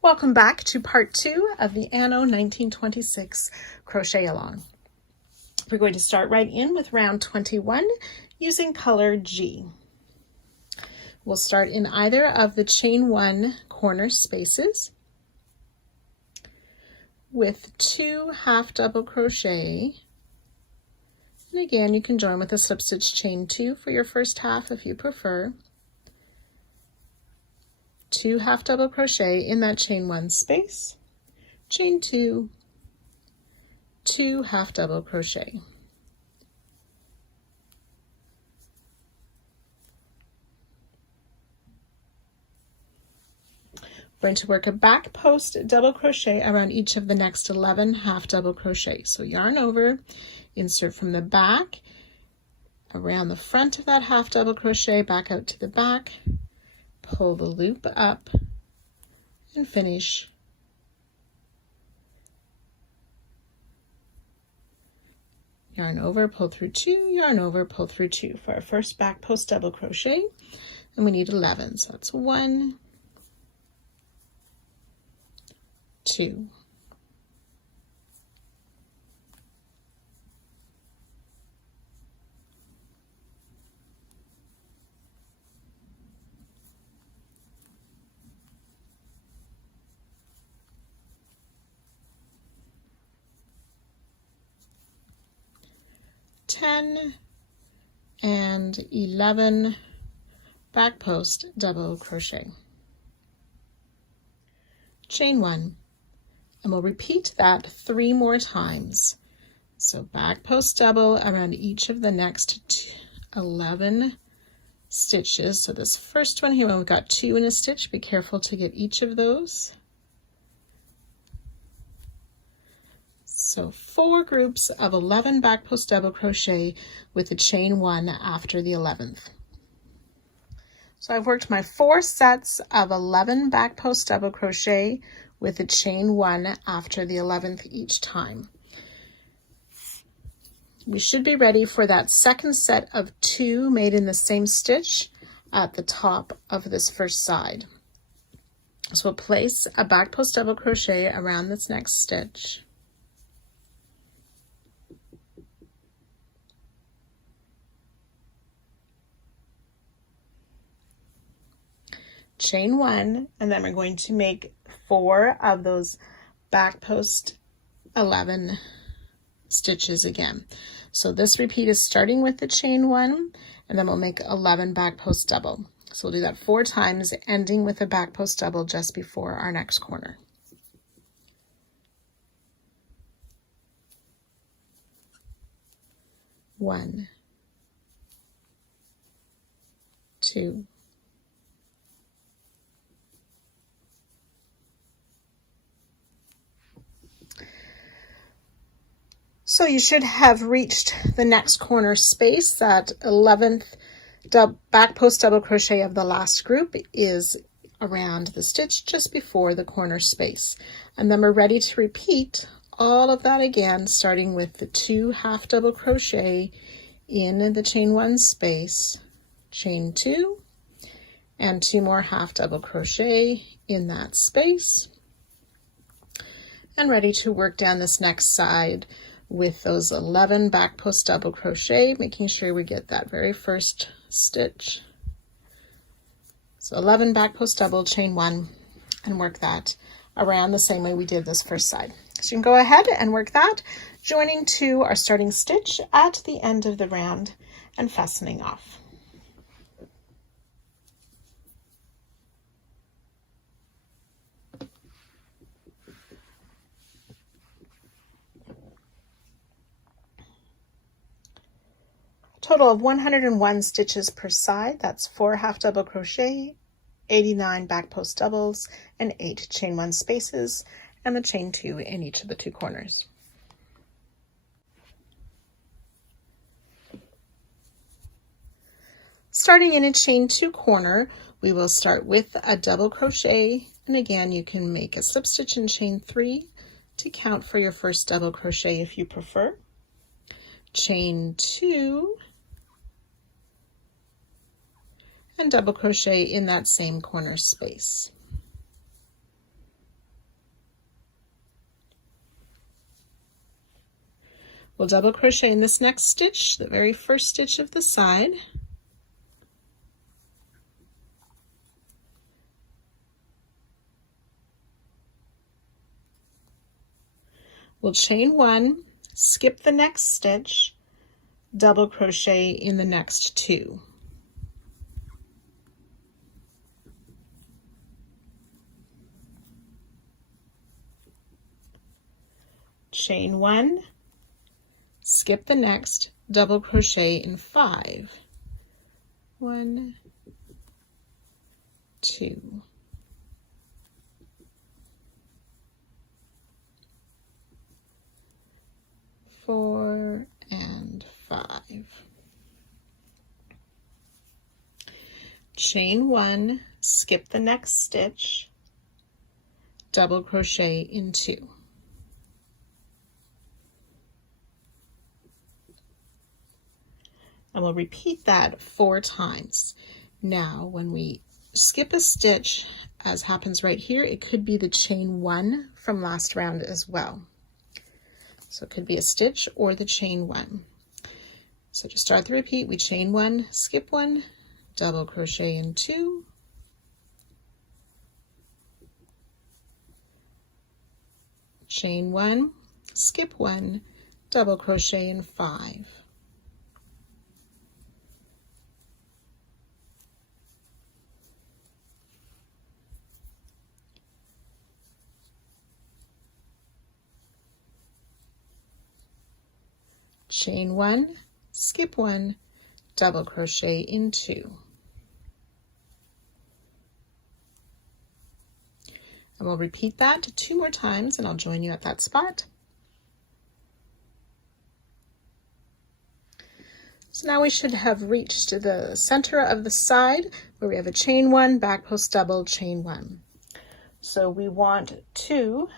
Welcome back to part 2 of the Anno 1926 crochet along. We're going to start right in with round 21 using color G. We'll start in either of the chain 1 corner spaces with 2 half double crochet, and again you can join with a slip stitch chain 2 for your first half if you prefer. 2 half double crochet in that chain 1 space, chain 2, 2 half double crochet. We're going to work a back post double crochet around each of the next 11 half double crochet. So yarn over, insert from the back, around the front of that half double crochet, back out to the back, pull the loop up, and finish. Yarn over, pull through 2, yarn over, pull through 2 for our first back post double crochet, and we need 11. So that's 1, 2, 10 and 11 back post double crochet, chain 1, and we'll repeat that 3 more times. So back post double around each of the next 11 stitches. So this first one here, when we've got 2 in a stitch, be careful to get each of those. So 4 groups of 11 back post double crochet with the chain 1 after the 11th. So I've worked my 4 sets of 11 back post double crochet with the chain 1 after the 11th each time. We should be ready for that second set of 2 made in the same stitch at the top of this first side. So we'll place a back post double crochet around this next stitch. Chain 1, and then we're going to make 4 of those back post 11 stitches again. So this repeat is starting with the chain 1, and then we'll make 11 back post double. So we'll do that 4 times, ending with a back post double just before our next corner. One, 2, 3. So you should have reached the next corner space. That 11th back post double crochet of the last group is around the stitch just before the corner space. And then we're ready to repeat all of that again, starting with the 2 half double crochet in the chain 1 space, chain 2, and 2 more half double crochet in that space. And ready to work down this next side with those 11 back post double crochet, making sure we get that very first stitch. So 11 back post double, chain 1, and work that around the same way we did this first side. So you can go ahead and work that, joining to our starting stitch at the end of the round and fastening off. Total of 101 stitches per side. That's 4 half double crochet, 89 back post doubles, and 8 chain 1 spaces, and the chain 2 in each of the 2 corners. Starting in a chain 2 corner, we will start with a double crochet, and again you can make a slip stitch in chain 3 to count for your first double crochet if you prefer. Chain 2, and double crochet in that same corner space. We'll double crochet in this next stitch, the very first stitch of the side. We'll chain 1, skip the next stitch, double crochet in the next 2. Chain 1, skip the next, double crochet in 5. 1, 2. 4 and 5. Chain 1, skip the next stitch, double crochet in 2. And we'll repeat that 4 times. Now, when we skip a stitch, as happens right here, it could be the chain 1 from last round as well. So it could be a stitch or the chain 1. So to start the repeat, we chain 1, skip 1, double crochet in 2, chain 1, skip 1, double crochet in 5. Chain 1, skip 1, double crochet in 2. And we'll repeat that 2 more times, and I'll join you at that spot. So now we should have reached the center of the side where we have a chain 1, back post double, chain 1. So we want to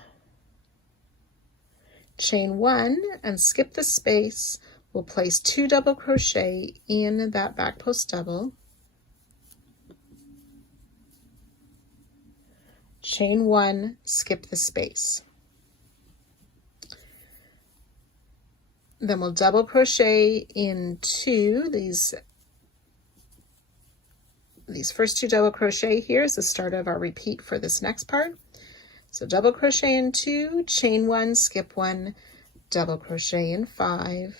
chain 1 and skip the space. We'll place 2 double crochet in that back post double, chain 1, skip the space. Then we'll double crochet into these first 2 double crochet here is the start of our repeat for this next part. So double crochet in 2, chain 1, skip 1, double crochet in 5,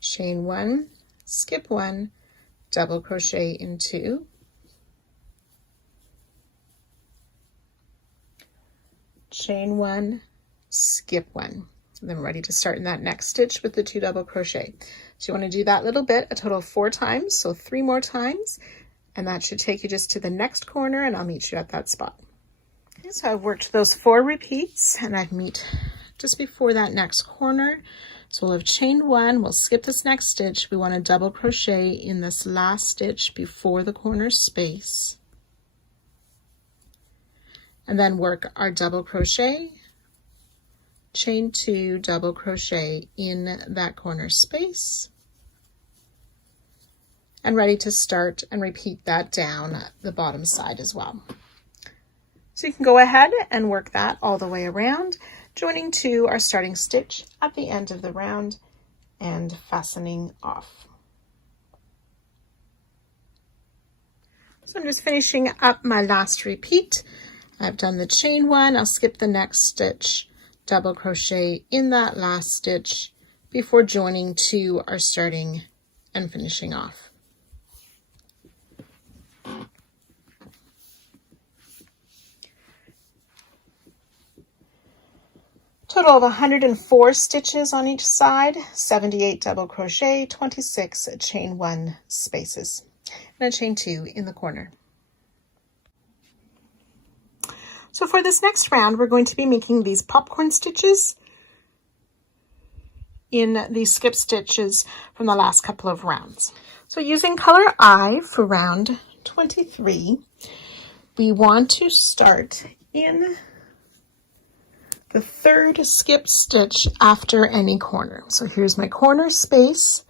chain 1, skip 1, double crochet in 2, chain 1, skip 1. Then we're ready to start in that next stitch with the 2 double crochet. So you want to do that little bit a total of 4 times, so 3 more times, and that should take you just to the next corner, and I'll meet you at that spot. Okay, so I've worked those 4 repeats, and I've meet just before that next corner. So we'll have chain 1, we'll skip this next stitch. We want to double crochet in this last stitch before the corner space, and then work our double crochet, chain 2, double crochet in that corner space, and ready to start and repeat that down the bottom side as well. So you can go ahead and work that all the way around, joining to our starting stitch at the end of the round and fastening off. So I'm just finishing up my last repeat. I've done the chain 1, I'll skip the next stitch, double crochet in that last stitch before joining to our starting and finishing off. Total of 104 stitches on each side, 78 double crochet, 26 chain 1 spaces, and a chain 2 in the corner. So for this next round, we're going to be making these popcorn stitches in these skip stitches from the last couple of rounds. So using color I for round 23, we want to start in the 3rd skip stitch after any corner. So here's my corner space.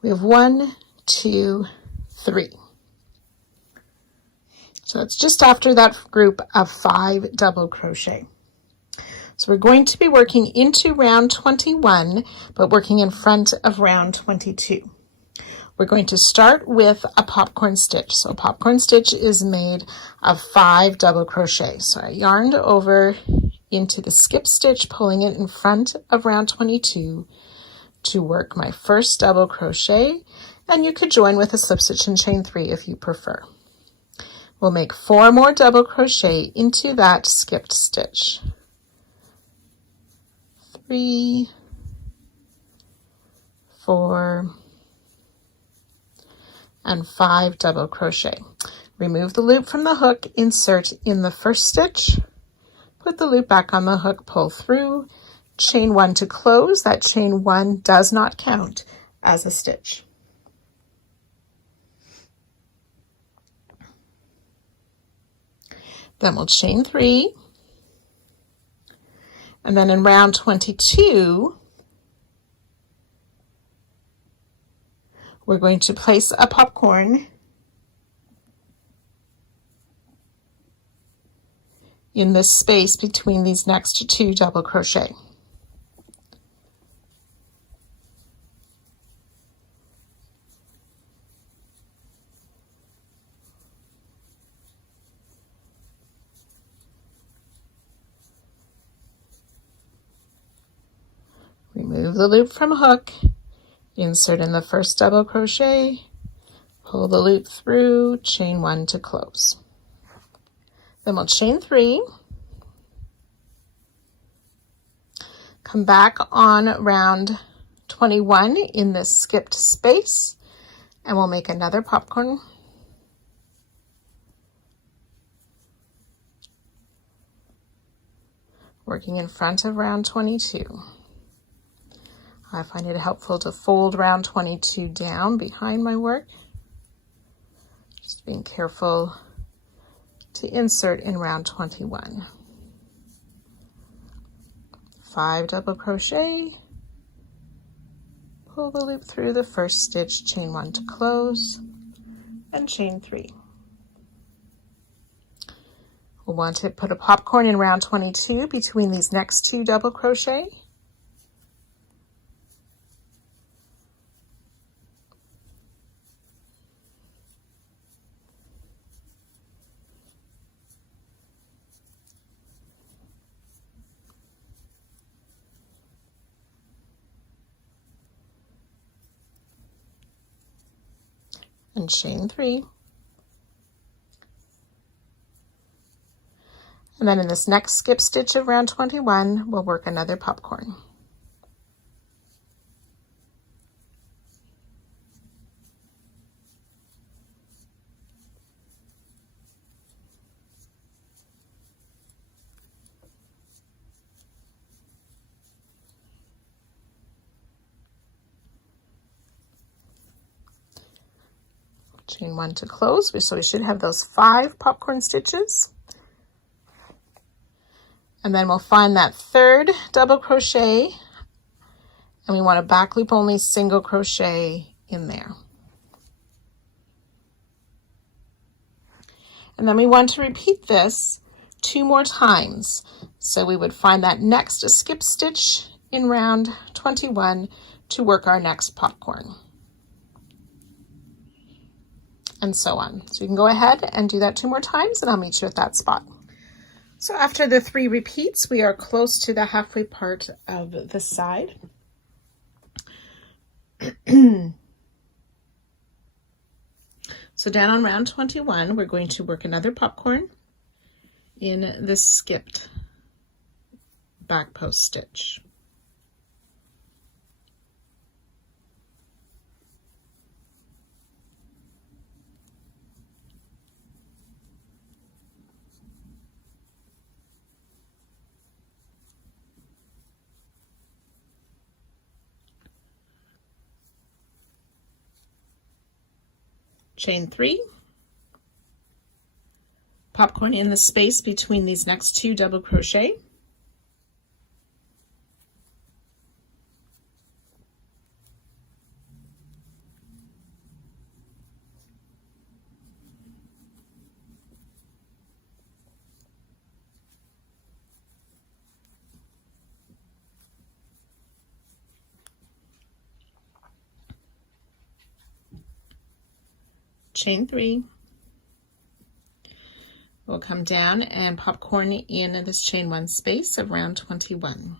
We have 1, 2, 3. So it's just after that group of 5 double crochet. So we're going to be working into round 21, but working in front of round 22. We're going to start with a popcorn stitch. So a popcorn stitch is made of 5 double crochet. So I yarned over into the skip stitch, pulling it in front of round 22 to work my first double crochet, and you could join with a slip stitch and chain 3 if you prefer. We'll make 4 more double crochet into that skipped stitch. 3, 4, and 5 double crochet. Remove the loop from the hook, insert in the first stitch, put the loop back on the hook, pull through, chain 1 to close. That chain 1 does not count as a stitch. Then we'll chain 3, and then in round 22, we're going to place a popcorn in this space between these next 2 double crochet. Remove the loop from hook, insert in the first double crochet, pull the loop through, chain 1 to close. Then we'll chain 3, come back on round 21 in this skipped space, and we'll make another popcorn. Working in front of round 22. I find it helpful to fold round 22 down behind my work. Just being careful to insert in round 21. 5 double crochet, pull the loop through the first stitch, chain 1 to close, and chain 3. We'll want to put a popcorn in round 22 between these next 2 double crochet. And chain 3. And then in this next skip stitch of round 21, we'll work another popcorn. Chain 1 to close, so we should have those 5 popcorn stitches. And then we'll find that 3rd double crochet, and we want a back loop only single crochet in there. And then we want to repeat this 2 more times. So we would find that next skip stitch in round 21 to work our next popcorn. And so on. So you can go ahead and do that 2 more times, and I'll meet you at that spot. So after the 3 repeats, we are close to the halfway part of the side. So down on round 21, we're going to work another popcorn in this skipped back post stitch. Chain 3, popcorn in the space between these next 2 double crochet, chain 3. We'll come down and popcorn in this chain 1 space of round 21.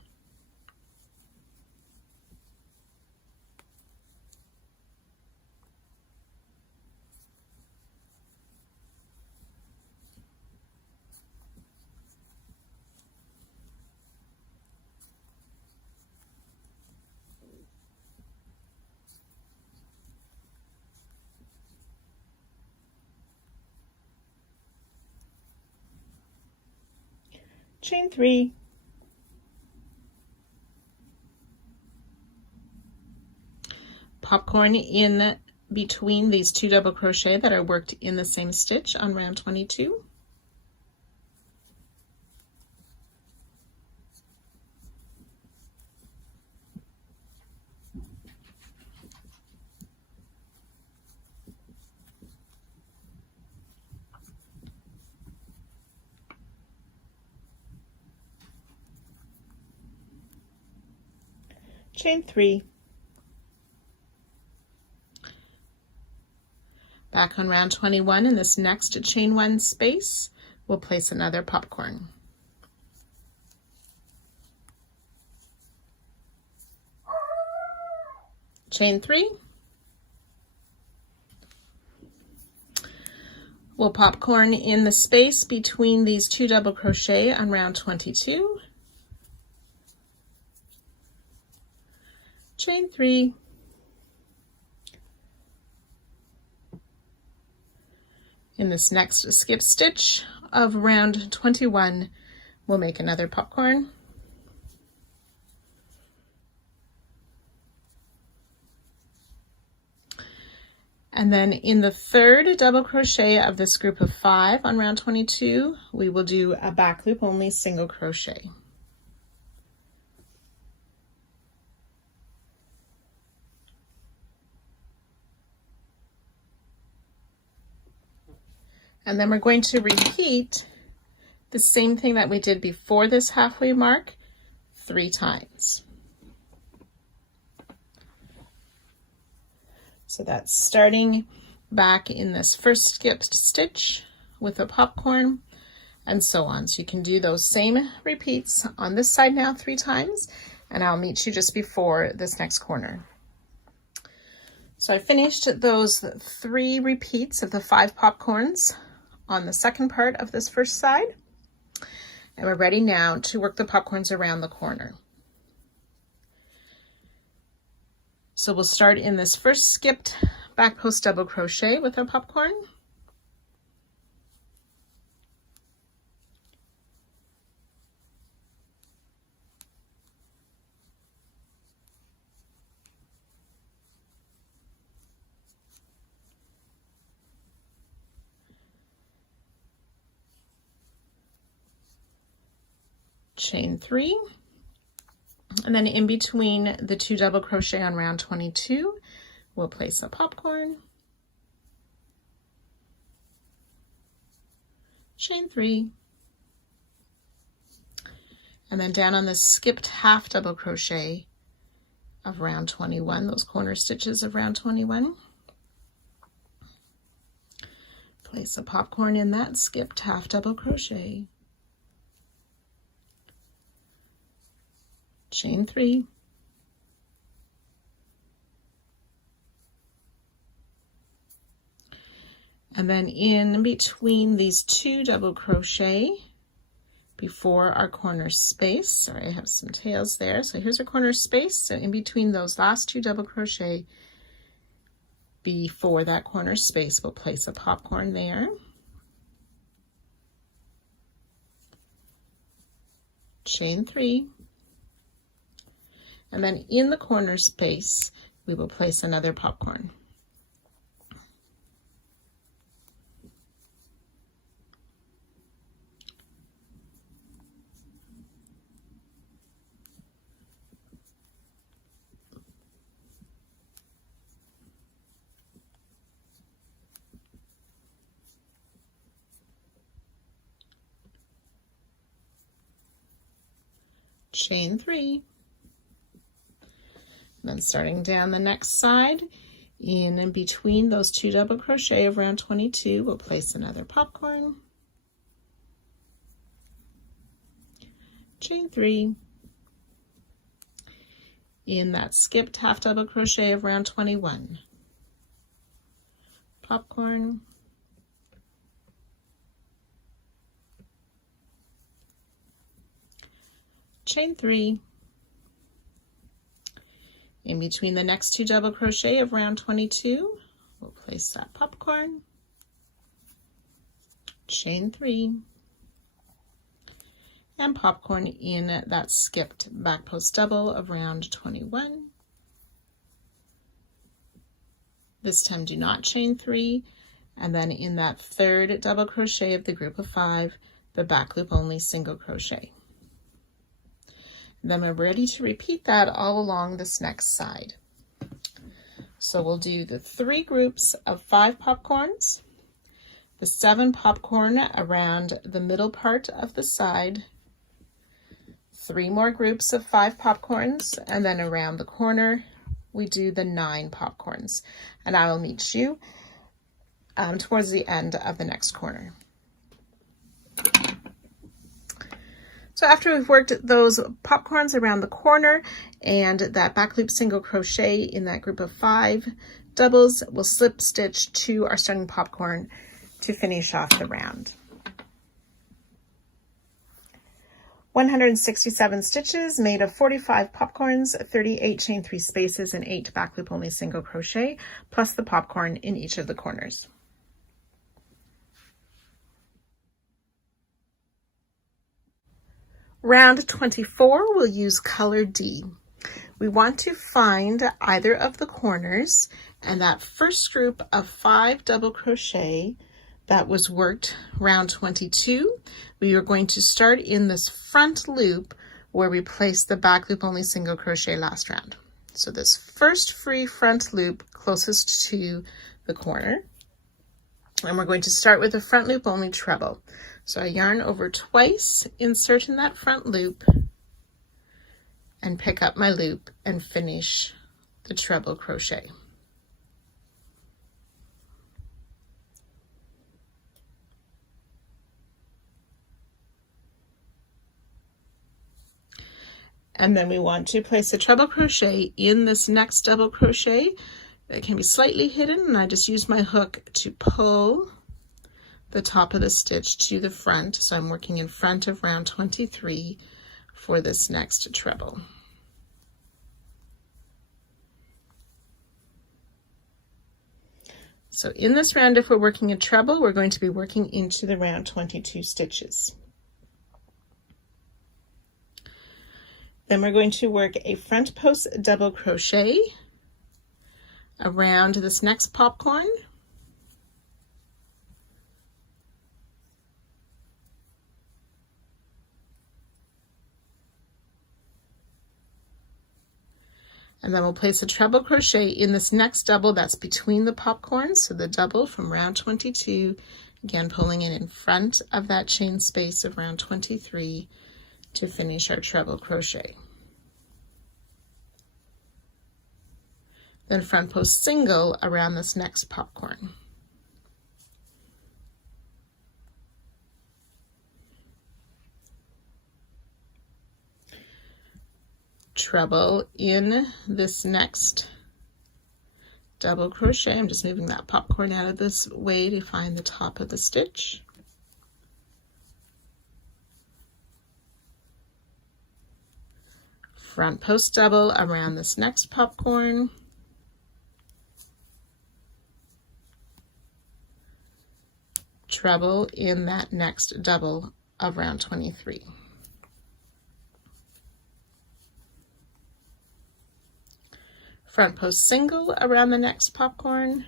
Chain 3, popcorn in between these 2 double crochet that are worked in the same stitch on round 22. Chain 3, back on round 21 in this next chain 1 space, we'll place another popcorn. Chain 3, we'll popcorn in the space between these 2 double crochet on round 22. Chain 3, in this next skip stitch of round 21, we'll make another popcorn. And then in the 3rd double crochet of this group of 5 on round 22, we will do a back loop only single crochet. And then we're going to repeat the same thing that we did before this halfway mark 3 times. So that's starting back in this first skipped stitch with a popcorn and so on. So you can do those same repeats on this side now 3 times, and I'll meet you just before this next corner. So I finished those 3 repeats of the 5 popcorns on the second part of this first side, and we're ready now to work the popcorns around the corner. So we'll start in this first skipped back post double crochet with our popcorn. Chain 3, and then in between the 2 double crochet on round 22, we'll place a popcorn, chain 3, and then down on the skipped half double crochet of round 21, those corner stitches of round 21, place a popcorn in that skipped half double crochet, chain 3, and then in between these 2 double crochet before our corner space, sorry, I have some tails there, so here's our corner space, so in between those last 2 double crochet before that corner space, we'll place a popcorn there, chain 3, and then in the corner space, we will place another popcorn. Chain 3. Then starting down the next side, In and between those 2 double crochet of round 22, we'll place another popcorn, chain 3. In that skipped half double crochet of round 21, popcorn, chain 3. In between the next 2 double crochet of round 22, we'll place that popcorn, chain 3, and popcorn in that skipped back post double of round 21. This time do not chain 3, and then in that 3rd double crochet of the group of 5, the back loop only single crochet. Then we're ready to repeat that all along this next side. So we'll do the 3 groups of 5 popcorns, the 7 popcorn around the middle part of the side, 3 more groups of 5 popcorns, and then around the corner we do the 9 popcorns. And I will meet you towards the end of the next corner. So after we've worked those popcorns around the corner and that back loop single crochet in that group of 5 doubles, we'll slip stitch to our starting popcorn to finish off the round. 167 stitches made of 45 popcorns, 38 chain 3 spaces, and 8 back loop only single crochet, plus the popcorn in each of the corners. Round 24, we'll use color D. We want to find either of the corners, and that first group of 5 double crochet that was worked round 22, we are going to start in this front loop where we placed the back loop only single crochet last round. So this first free front loop closest to the corner, and we're going to start with a front loop only treble. So I yarn over twice, insert in that front loop, and pick up my loop and finish the treble crochet. And then we want to place a treble crochet in this next double crochet. It can be slightly hidden, and I just use my hook to pull the top of the stitch to the front. So I'm working in front of round 23 for this next treble. So in this round, if we're working a treble, we're going to be working into the round 22 stitches. Then we're going to work a front post double crochet around this next popcorn. And then we'll place a treble crochet in this next double that's between the popcorns. So the double from round 22, again pulling it in front of that chain space of round 23 to finish our treble crochet. Then front post single around this next popcorn. Treble in this next double crochet. I'm just moving that popcorn out of this way to find the top of the stitch. Front post double around this next popcorn. Treble in that next double of round 23. Front post single around the next popcorn.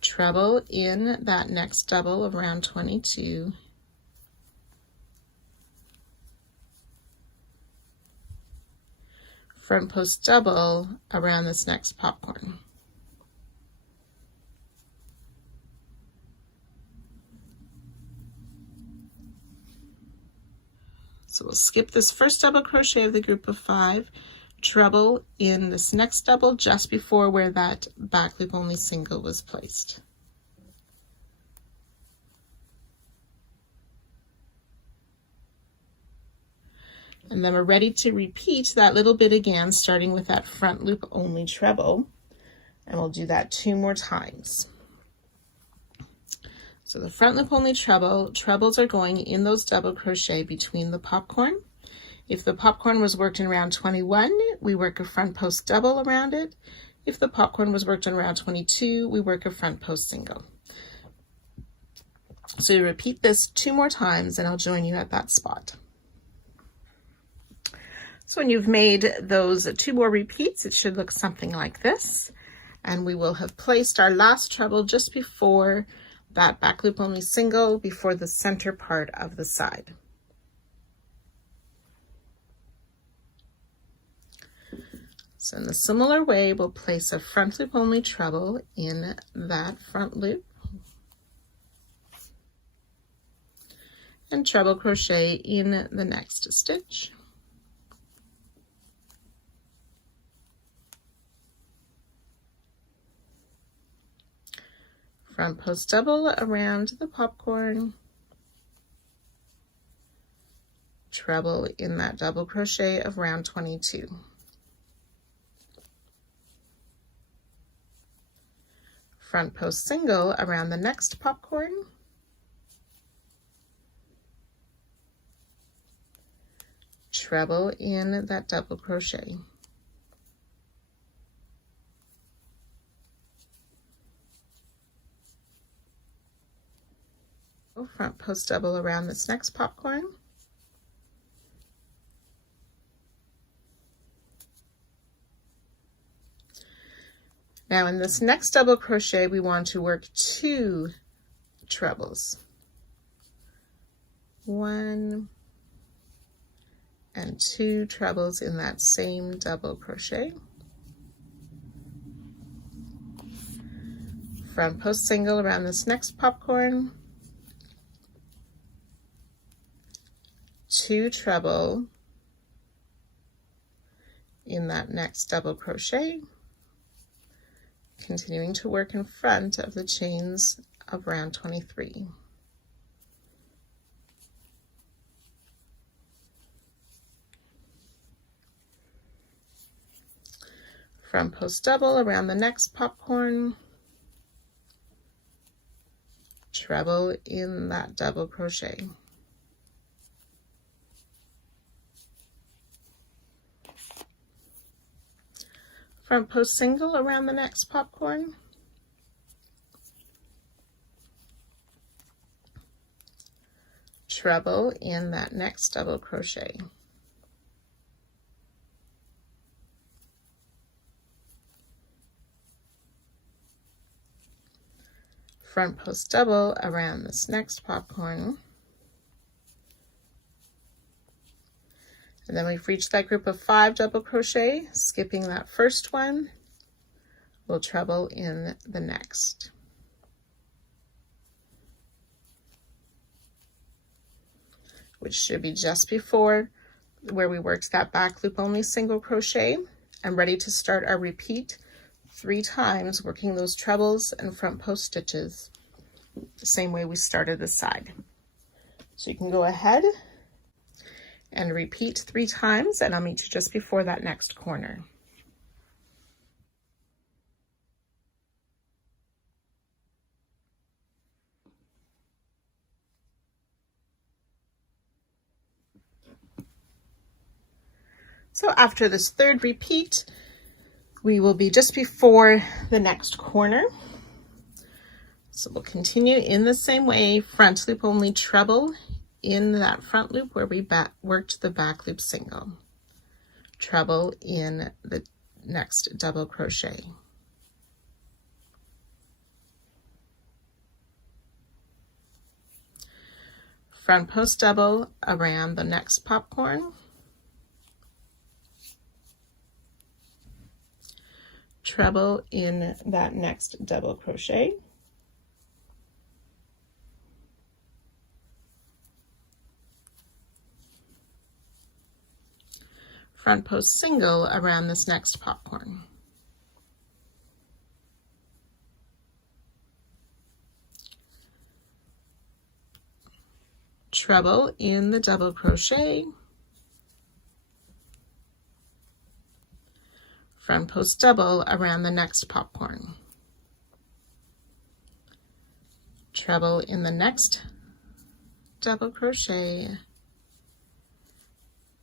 Treble in that next double of round 22. Front post double around this next popcorn. So we'll skip this first double crochet of the group of 5, treble in this next double just before where that back loop only single was placed. And then we're ready to repeat that little bit again, starting with that front loop only treble, and we'll do that 2 more times. So the front loop only treble, trebles are going in those double crochet between the popcorn. If the popcorn was worked in round 21, we work a front post double around it. If the popcorn was worked in round 22, we work a front post single. So you repeat this 2 more times and I'll join you at that spot. So when you've made those 2 more repeats, it should look something like this. And we will have placed our last treble just before that back loop only single, before the center part of the side. So in a similar way, we'll place a front loop only treble in that front loop and treble crochet in the next stitch. Front post double around the popcorn, treble in that double crochet of round 22. Front post single around the next popcorn, treble in that double crochet. Front post double around this next popcorn, now in this next double crochet we want to work 2 trebles, 1 and 2 trebles in that same double crochet. Front post single around this next popcorn, 2 treble in that next double crochet, continuing to work in front of the chains of round 23. Front post double around the next popcorn, treble in that double crochet. Front post single around the next popcorn, treble in that next double crochet. Front post double around this next popcorn. And then we've reached that group of 5 double crochet, skipping that first one, we'll treble in the next. Which should be just before where we worked that back loop only single crochet, and ready to start our repeat 3 times, working those trebles and front post stitches the same way we started this side. So you can go ahead and repeat 3 times, and I'll meet you just before that next corner. So after this 3rd repeat, we will be just before the next corner. So we'll continue in the same way, front loop only treble in that front loop where we worked the back loop single, treble in the next double crochet. Front post double around the next popcorn, treble in that next double crochet. front post single around this next popcorn. Treble in the double crochet, front post double around the next popcorn, treble in the next double crochet,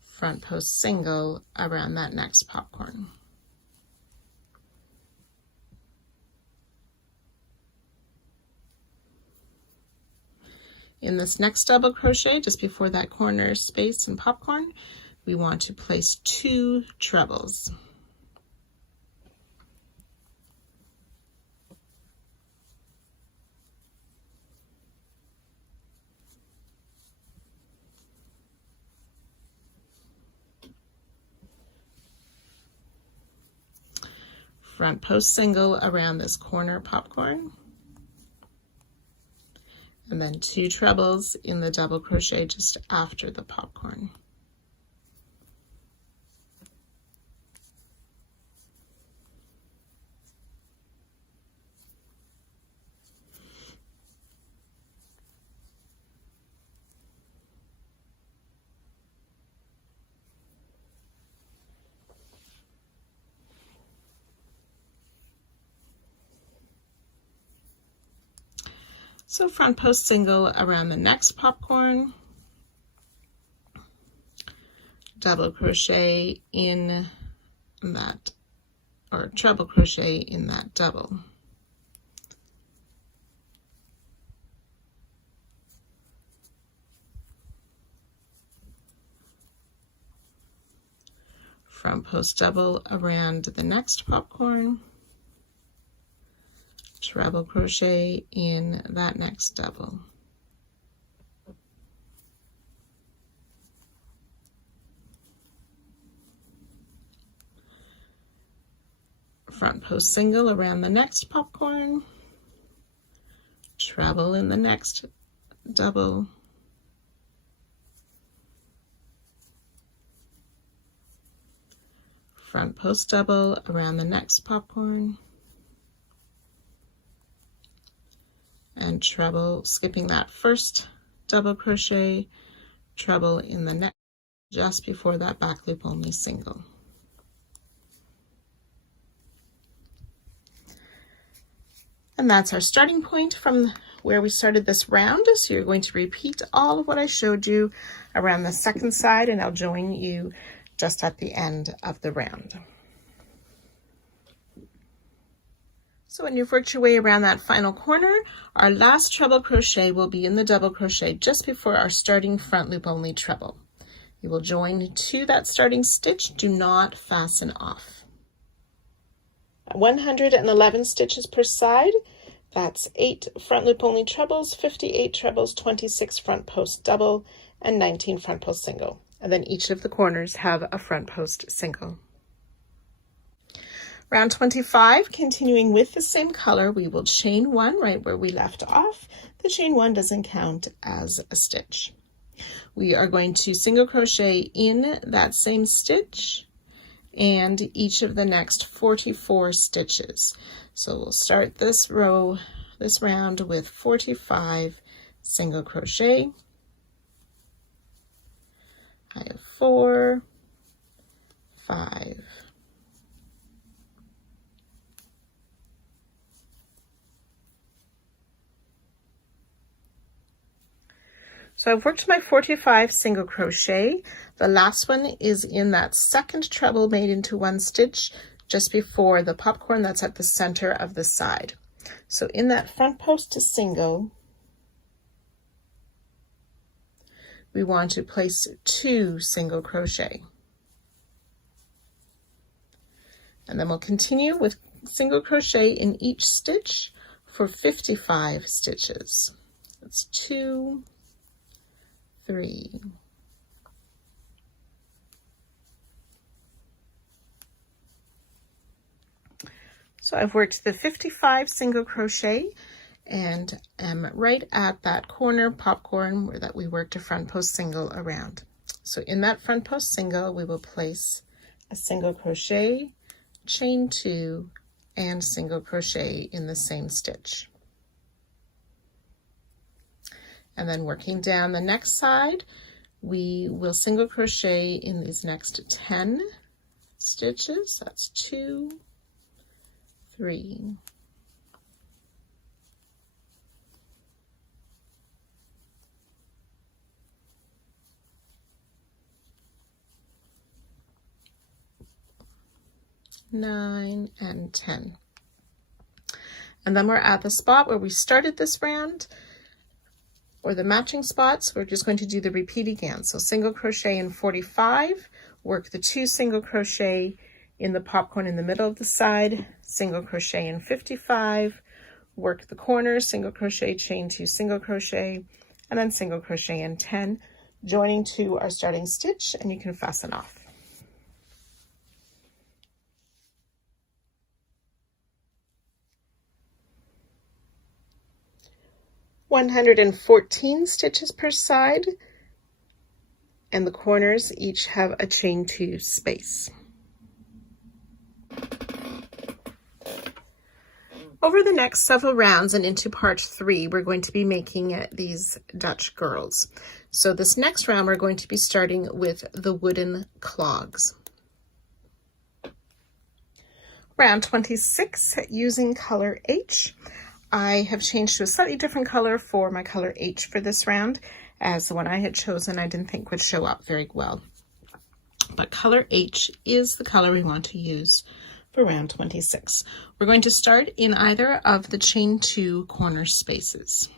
front post single around that next popcorn. In this next double crochet, just before that corner space and popcorn, we want to place 2 trebles. Front post single around this corner popcorn, and then 2 trebles in the double crochet just after the popcorn. So front post single around the next popcorn, double crochet in that, or treble crochet in that double. Front post double around the next popcorn, treble crochet in that next double. Front post single around the next popcorn, treble in the next double, front post double around the next popcorn, and treble, skipping that first double crochet, treble in the next just before that back loop only single. And that's our starting point from where we started this round. So you're going to repeat all of what I showed you around the second side, and I'll join you just at the end of the round. So when you've worked your way around that final corner, our last treble crochet will be in the double crochet just before our starting front loop only treble. You will join to that starting stitch. Do not fasten off. 111 stitches per side. That's 8 front loop only trebles, 58 trebles, 26 front post double, and 19 front post single. And then each of the corners have a front post single. Round 25, continuing with the same color, we will chain 1 right where we left off. The chain 1 doesn't count as a stitch. We are going to single crochet in that same stitch and each of the next 44 stitches. So we'll start this row, this round, with 45 single crochet. I have 4, 5, so I've worked my 45 single crochet. The last one is in that second treble made into 1 stitch just before the popcorn that's at the center of the side. So in that front post to single, we want to place 2 single crochet. And then we'll continue with single crochet in each stitch for 55 stitches. That's 2, 3, 4. So I've worked the 55 single crochet and am right at that corner popcorn where that we worked a front post single around. So in that front post single, we will place a single crochet, chain 2, and single crochet in the same stitch. And then working down the next side, we will single crochet in these next 10 stitches. That's 2, 3, 9, and 10. And then we're at the spot where we started this round, or the matching spots. We're just going to do the repeat again. So single crochet in 45, work the 2 single crochet in the popcorn in the middle of the side, single crochet in 55, work the corner, single crochet, chain 2 single crochet, and then single crochet in 10, joining to our starting stitch, and you can fasten off. 114 stitches per side, and the corners each have a chain 2 space. Over the next several rounds and into part 3, we're going to be making these Dutch girls. So this next round, we're going to be starting with the wooden clogs. Round 26, using color H. I have changed to a slightly different color for my color H for this round, as the one I had chosen I didn't think would show up very well. But color H is the color we want to use for round 26. We're going to start in either of the chain 2 corner spaces.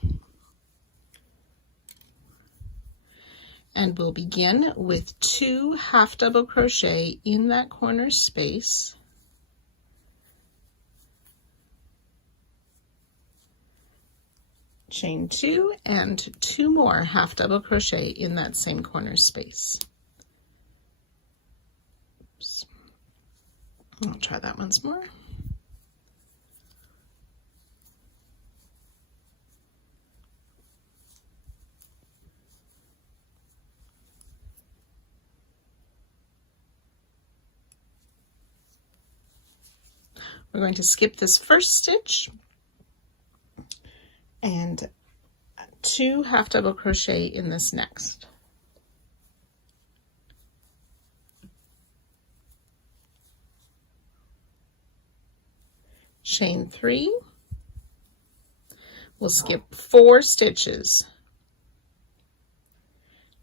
And we'll begin with 2 half double crochet in that corner space. Chain 2 and 2 more half double crochet in that same corner space. Oops. I'll try that once more. We're going to skip this first stitch and 2 half double crochet in this next. Chain 3. We'll skip 4 stitches,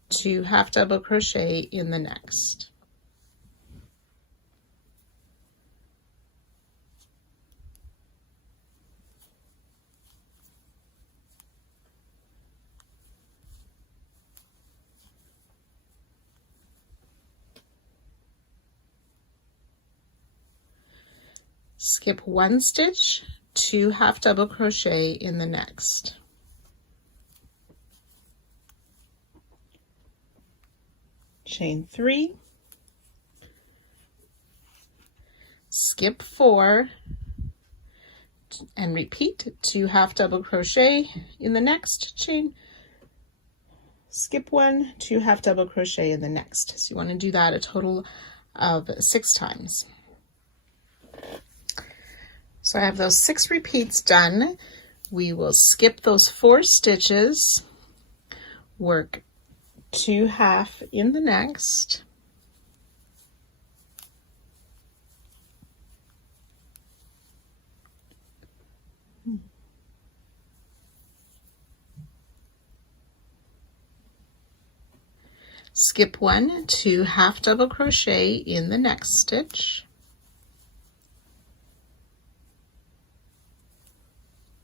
2 half double crochet in the next. Skip 1 stitch, 2 half double crochet in the next. Chain 3, skip 4, and repeat 2 half double crochet in the next chain, skip 1, 2 half double crochet in the next. So you want to do that a total of 6 times. So I have those 6 repeats done. We will skip those 4 stitches, work 2 half in the next, skip 1, 2 half double crochet in the next stitch,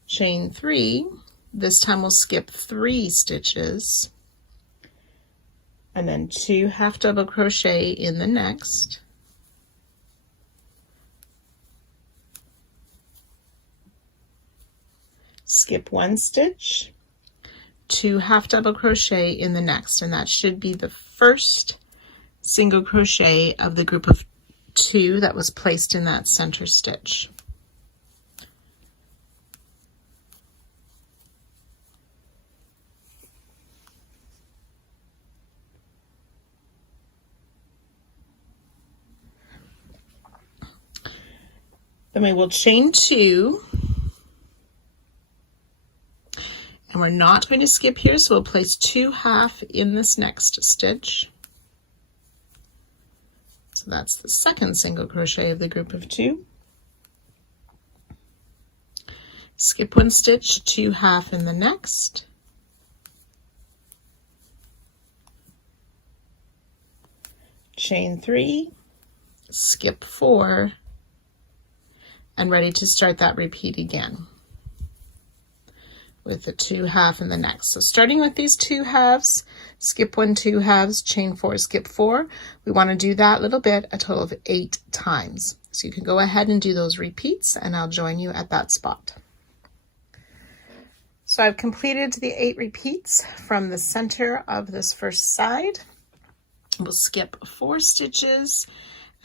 chain 3. This time we'll skip 3 stitches, and then 2 half double crochet in the next, skip 1 stitch, 2 half double crochet in the next, and that should be the first single crochet of the group of 2 that was placed in that center stitch. Then we will chain 2, and we're not going to skip here, so we'll place 2 half in this next stitch. So that's the second single crochet of the group of 2. Skip 1 stitch, 2 half in the next. Chain 3, skip 4, and ready to start that repeat again with the 2 half in the next. So starting with these 2 halves, skip 1, 2 halves, chain 4, skip 4. We want to do that little bit a total of 8 times. So you can go ahead and do those repeats, and I'll join you at that spot. So I've completed the 8 repeats from the center of this first side. We'll skip 4 stitches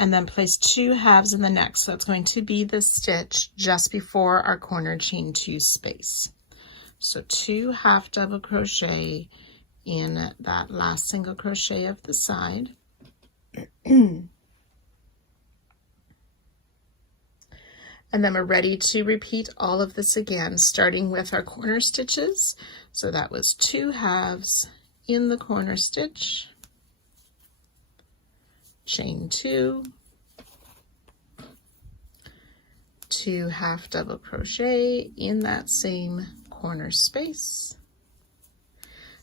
and then place 2 halves in the next. So it's going to be the stitch just before our corner chain 2 space. So 2 half double crochet in that last single crochet of the side. And then we're ready to repeat all of this again, starting with our corner stitches. So that was 2 halves in the corner stitch, chain 2, 2 half double crochet in that same corner space.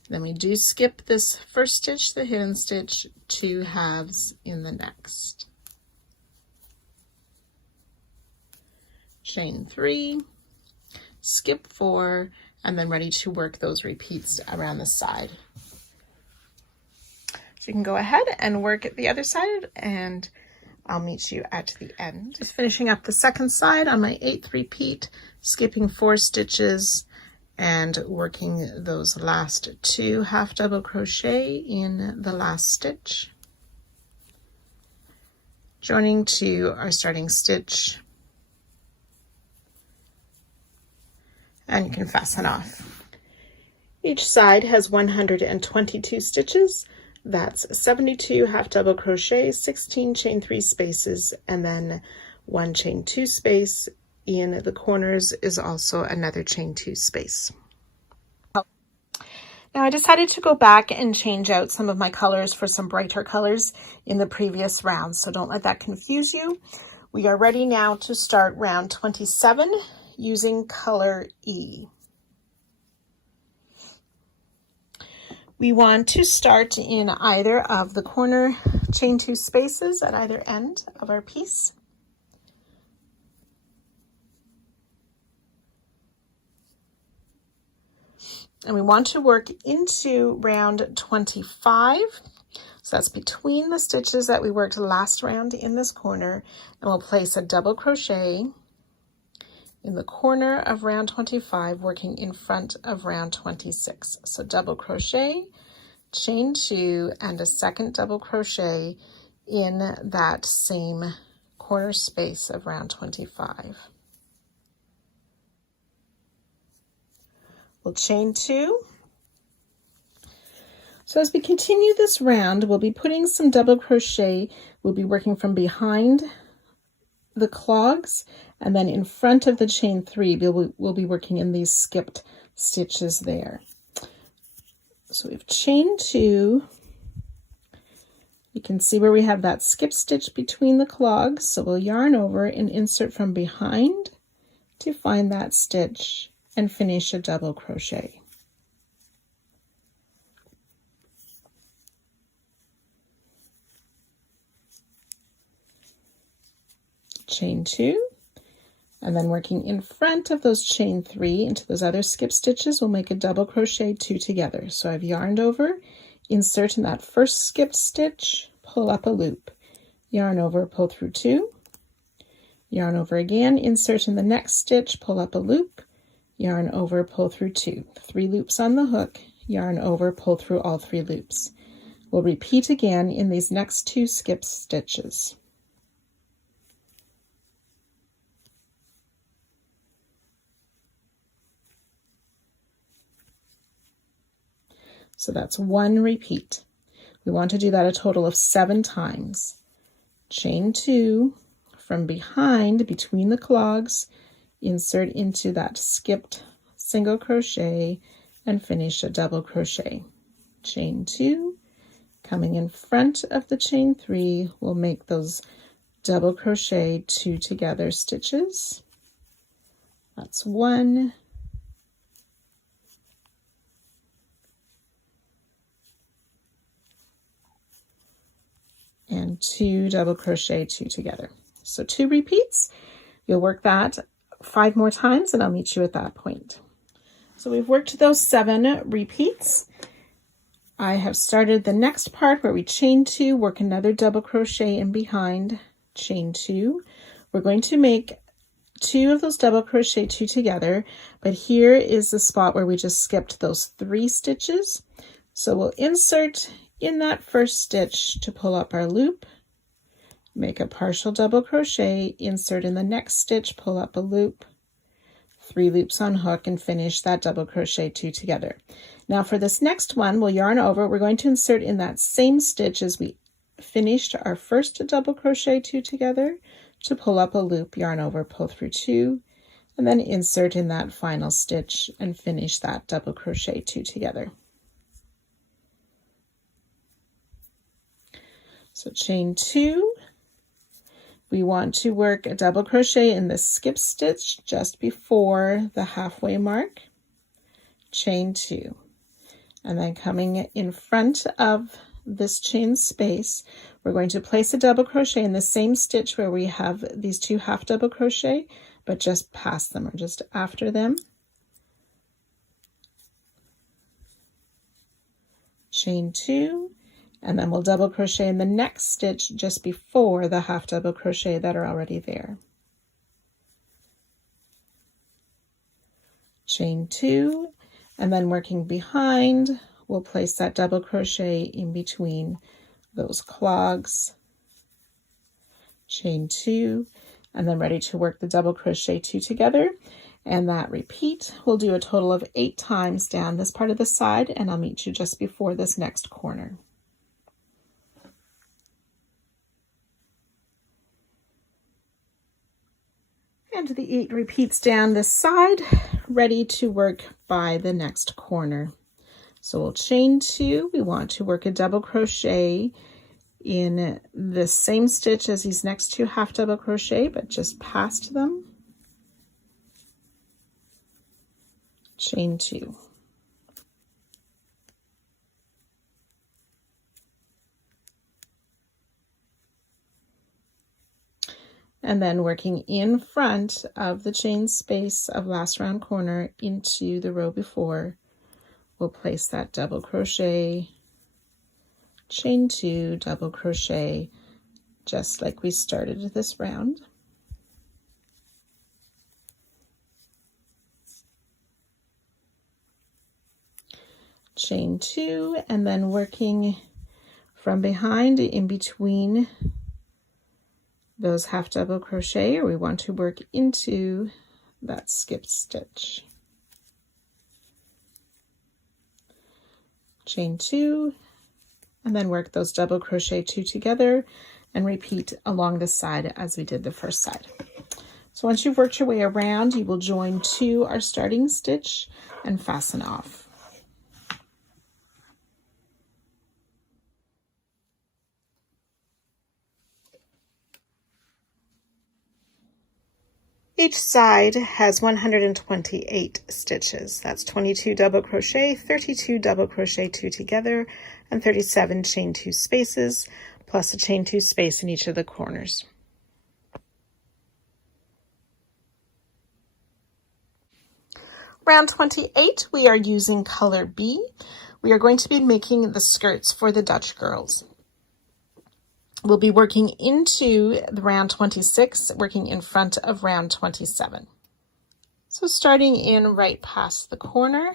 Then we do skip this first stitch, the hidden stitch, 2 halves in the next. Chain 3, skip 4, and then ready to work those repeats around the side. So you can go ahead and work at the other side, and I'll meet you at the end. Just finishing up the second side on my 8th repeat, skipping 4 stitches and working those last 2 half double crochet in the last stitch, joining to our starting stitch, and you can fasten off. Each side has 122 stitches. That's 72 half double crochet, 16 chain 3 spaces, and then 1 chain 2 space. In the corners is also another chain 2 space. Now I decided to go back and change out some of my colors for some brighter colors in the previous round, so don't let that confuse you. We are ready now to start round 27 using color E. We want to start in either of the corner chain 2 spaces at either end of our piece. And we want to work into round 25. So that's between the stitches that we worked last round in this corner, and we'll place a double crochet in the corner of round 25, working in front of round 26. So double crochet, chain 2, and a second double crochet in that same corner space of round 25. We'll chain 2. So as we continue this round, we'll be putting some double crochet. We'll be working from behind the clogs, and then in front of the chain 3, we'll be working in these skipped stitches there. So we've chained 2. You can see where we have that skip stitch between the clogs, so we'll yarn over and insert from behind to find that stitch and finish a double crochet. Chain 2, and then working in front of those chain 3 into those other skip stitches, we'll make a double crochet 2 together. So I've yarned over, insert in that first skipped stitch, pull up a loop, yarn over, pull through 2, yarn over again, insert in the next stitch, pull up a loop, yarn over, pull through 2, 3 loops on the hook, yarn over, pull through all 3 loops. We'll repeat again in these next 2 skip stitches. So that's 1 repeat. We want to do that a total of 7 times. Chain 2, from behind between the clogs, insert into that skipped single crochet and finish a double crochet. Chain 2, coming in front of the chain 3, we'll make those double crochet 2 together stitches. That's 1, and 2 double crochet 2 together. So 2 repeats. You'll work that 5 more times and I'll meet you at that point. So we've worked those 7 repeats. I have started the next part where we chain 2, work another double crochet in behind, chain 2. We're going to make 2 of those double crochet 2 together, but here is the spot where we just skipped those 3 stitches. So we'll insert in that first stitch to pull up our loop, make a partial double crochet, insert in the next stitch, pull up a loop, 3 loops on hook, and finish that double crochet 2 together. Now for this next one, we'll yarn over. We're going to insert in that same stitch as we finished our first double crochet 2 together to pull up a loop, yarn over, pull through 2, and then insert in that final stitch and finish that double crochet 2 together. So chain 2, we want to work a double crochet in the skip stitch just before the halfway mark, chain 2, and then coming in front of this chain space, we're going to place a double crochet in the same stitch where we have these 2 half double crochet, but just past them or just after them. Chain 2, and then we'll double crochet in the next stitch just before the half double crochet that are already there. Chain 2, and then working behind, we'll place that double crochet in between those clogs, chain 2, and then ready to work the double crochet 2 together. And that repeat, we'll do a total of 8 times down this part of the side, and I'll meet you just before this next corner. And the 8 repeats down this side, ready to work by the next corner. So we'll chain 2, we want to work a double crochet in the same stitch as these next 2 half double crochet, but just past them. Chain 2. And then working in front of the chain space of last round corner into the row before, we'll place that double crochet, chain 2, double crochet, just like we started this round. Chain 2, and then working from behind in between those half double crochet, or we want to work into that skipped stitch. Chain 2, and then work those double crochet 2 together and repeat along the side as we did the first side. So once you've worked your way around, you will join to our starting stitch and fasten off. Each side has 128 stitches. That's 22 double crochet, 32 double crochet 2 together, and 37 chain 2 spaces, plus a chain 2 space in each of the corners. Round 28, we are using color B. We are going to be making the skirts for the Dutch girls. We'll be working into the round 26, working in front of round 27. So starting in right past the corner,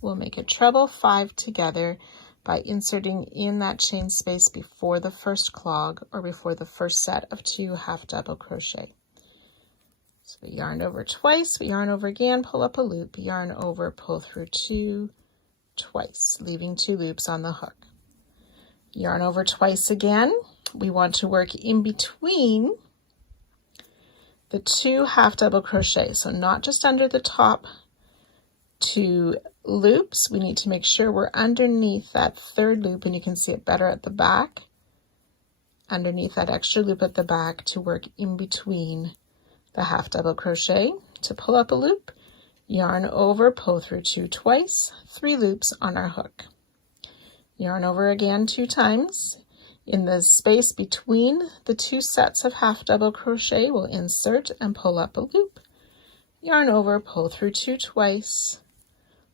we'll make a treble 5 together by inserting in that chain space before the first clog or before the first set of 2 half double crochet. So we yarn over twice, we yarn over again, pull up a loop, yarn over, pull through 2 twice, leaving 2 loops on the hook. Yarn over twice again. We want to work in between the 2 half double crochet. So not just under the top 2 loops. We need to make sure we're underneath that 3rd loop, and you can see it better at the back, underneath that extra loop at the back, to work in between the half double crochet. To pull up a loop, yarn over, pull through 2 twice, 3 loops on our hook. Yarn over again 2 times. In the space between the 2 sets of half double crochet, we'll insert and pull up a loop. Yarn over, pull through 2 twice,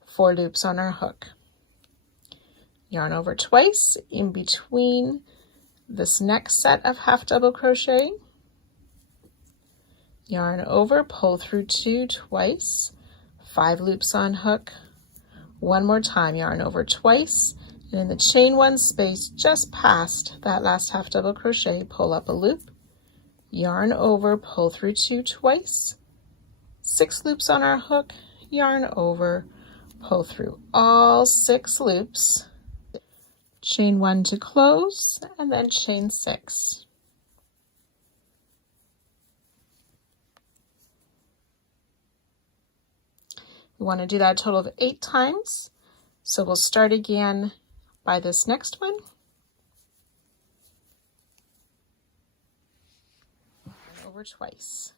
4 loops on our hook. Yarn over twice in between this next set of half double crochet. Yarn over, pull through 2 twice, 5 loops on hook. One more time, yarn over twice, and in the chain 1 space just past that last half double crochet, pull up a loop, yarn over, pull through 2 twice, 6 loops on our hook, yarn over, pull through all 6 loops, chain 1 to close, and then chain 6. We want to do that a total of 8 times. So we'll start again by this next one. And over twice.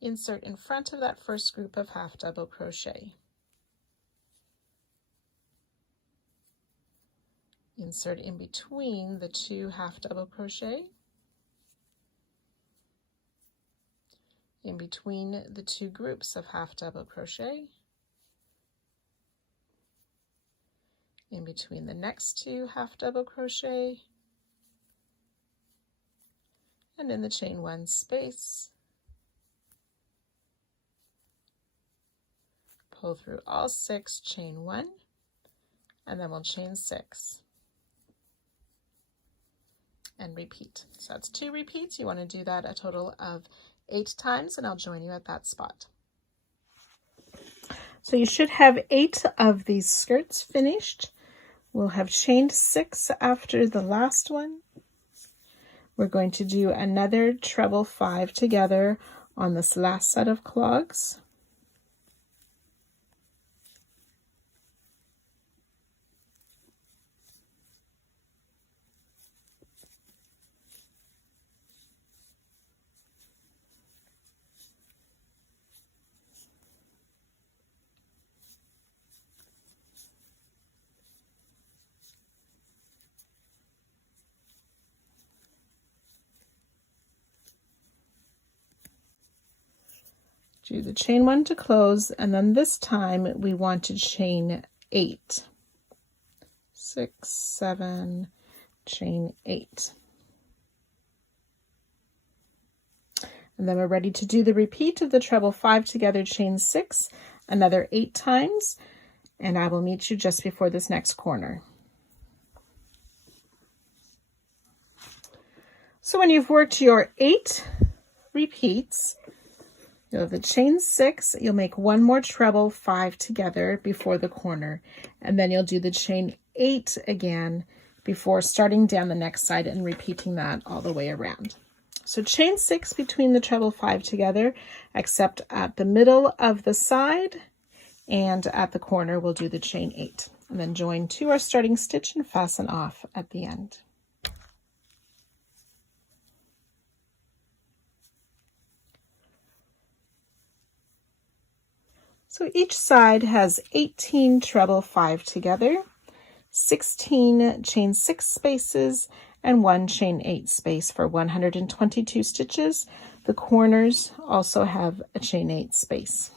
Insert in front of that first group of half double crochet. Insert in between the 2 half double crochet. In between the 2 groups of half double crochet. In between the next 2 half double crochet, and in the chain 1 space, pull through all 6, chain 1, and then we'll chain 6 and repeat. So that's 2 repeats. You want to do that a total of 8 times, and I'll join you at that spot. So you should have 8 of these skirts finished. We'll have chained 6 after the last one. We're going to do another treble 5 together on this last set of clogs. Do the chain 1 to close, and then this time we want to chain 8. 6, 7, chain 8. And then we're ready to do the repeat of the treble 5 together, chain 6, another 8 times, and I will meet you just before this next corner. So when you've worked your 8 repeats, you'll have the chain 6, you'll make 1 more treble 5 together before the corner, and then you'll do the chain 8 again before starting down the next side and repeating that all the way around. So chain 6 between the treble 5 together, except at the middle of the side and at the corner we'll do the chain 8, and then join to our starting stitch and fasten off at the end. So each side has 18 treble 5 together, 16 chain 6 spaces, and 1 chain 8 space for 122 stitches. The corners also have a chain 8 space.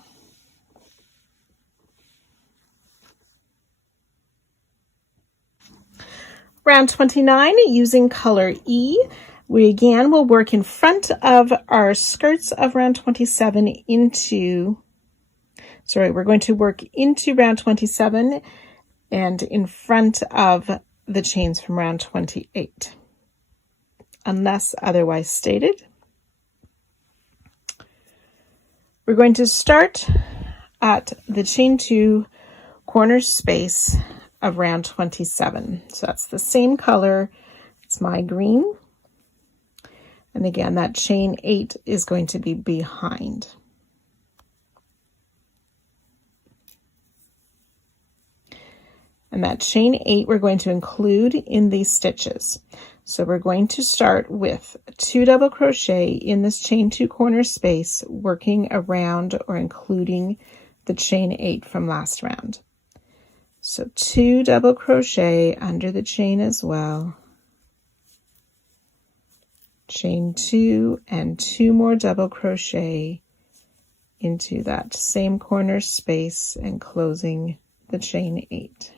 Round 29, using color E, we again will work in front of our skirts of round 27 we're going to work into round 27 and in front of the chains from round 28, unless otherwise stated. We're going to start at the chain 2 corner space of round 27. So that's the same color, it's my green. And again, that chain 8 is going to be behind. And that chain 8 we're going to include in these stitches. So we're going to start with 2 double crochet in this chain 2 corner space, working around or including the chain 8 from last round. So 2 double crochet under the chain as well, chain 2 and 2 more double crochet into that same corner space and closing the chain 8.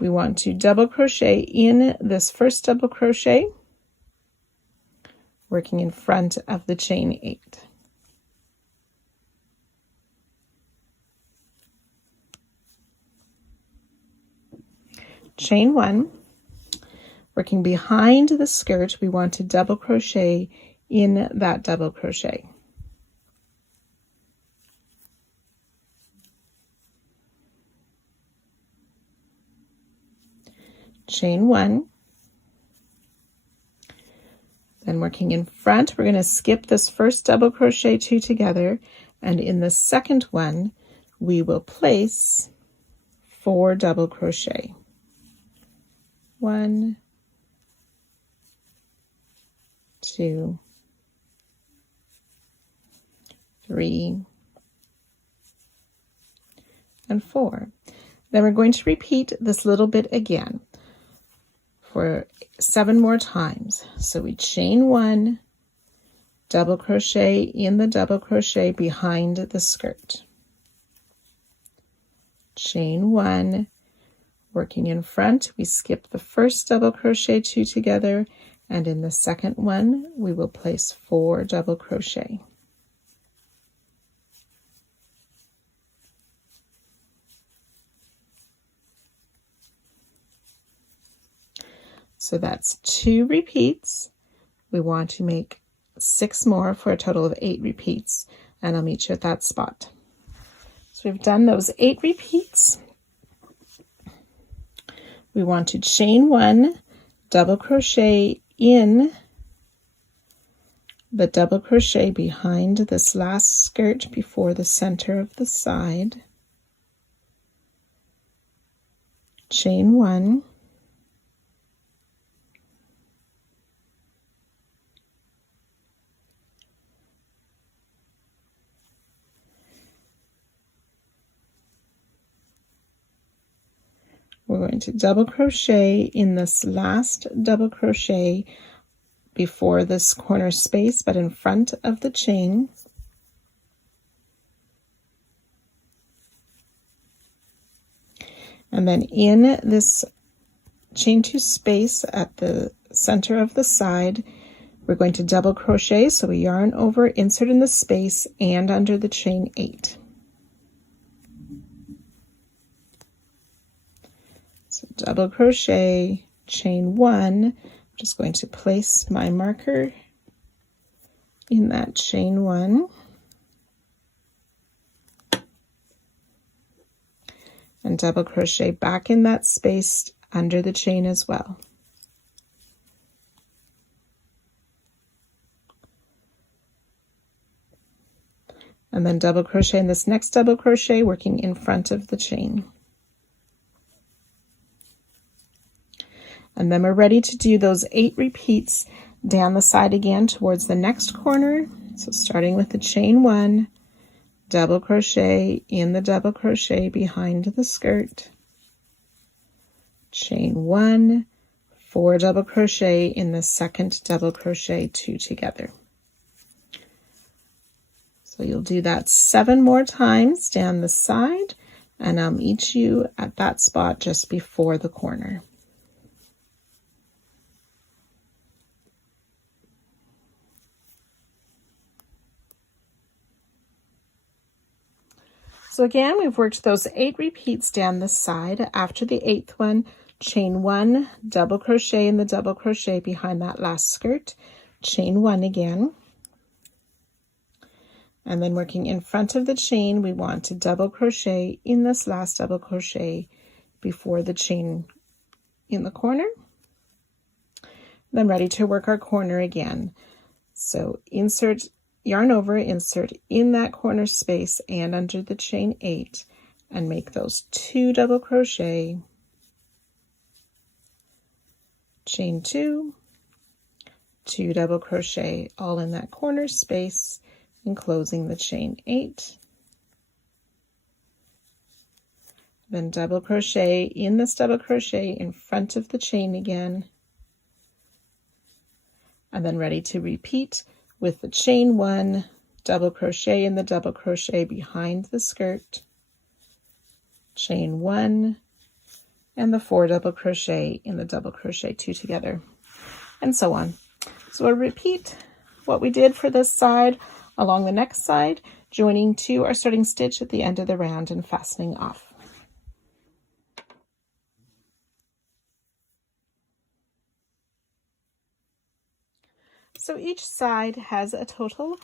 We want to double crochet in this first double crochet, working in front of the chain 8. Chain 1, working behind the skirt, we want to double crochet in that double crochet. Chain 1, then working in front, we're going to skip this first double crochet 2 together, and in the second one we will place 4 double crochet. 1, 2, 3, and 4. Then we're going to repeat this little bit again for 7 more times. So we chain 1, double crochet in the double crochet behind the skirt, chain 1, working in front, we skip the first double crochet 2 together, and in the second one we will place 4 double crochet. So that's 2 repeats. We want to make 6 more for a total of 8 repeats, and I'll meet you at that spot. So we've done those 8 repeats. We want to chain 1, double crochet in the double crochet behind this last skirt before the center of the side, chain 1, we're going to double crochet in this last double crochet before this corner space, but in front of the chain. And then in this chain 2 space at the center of the side, we're going to double crochet. So we yarn over, insert in the space and under the chain 8. So double crochet, chain 1, I'm just going to place my marker in that chain 1, and double crochet back in that space under the chain as well. And then double crochet in this next double crochet, working in front of the chain. And then we're ready to do those 8 repeats down the side again towards the next corner. So starting with the chain 1, double crochet in the double crochet behind the skirt, chain 1, 4 double crochet in the second double crochet 2 together. So you'll do that 7 more times down the side, and I'll meet you at that spot just before the corner. So again, we've worked those 8 repeats down the side. After the 8th one, chain 1, double crochet in the double crochet behind that last skirt, chain 1 again, And then working in front of the chain, we want to double crochet in this last double crochet before the chain in the corner. Then ready to work our corner again. So insert, yarn over, insert in that corner space and under the chain 8, and make those 2 double crochet, chain 2, 2 double crochet, all in that corner space, and closing the chain 8. Then double crochet in this double crochet in front of the chain again, and then ready to repeat with the chain 1, double crochet in the double crochet behind the skirt, chain 1, and the 4 double crochet in the double crochet 2 together, and so on. So we'll repeat what we did for this side along the next side, joining to our starting stitch at the end of the round and fastening off. So each side has a total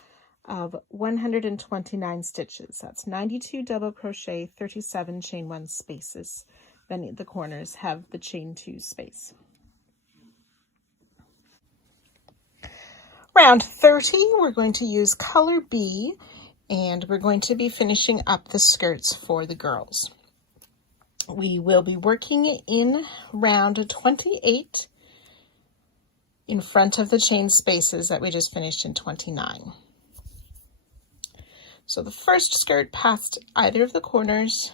of 129 stitches. That's 92 double crochet, 37 chain 1 spaces. Then the corners have the chain 2 space. Round 30, we're going to use color B, and we're going to be finishing up the skirts for the girls. We will be working in round 28 in front of the chain spaces that we just finished in 29. So the first skirt past either of the corners,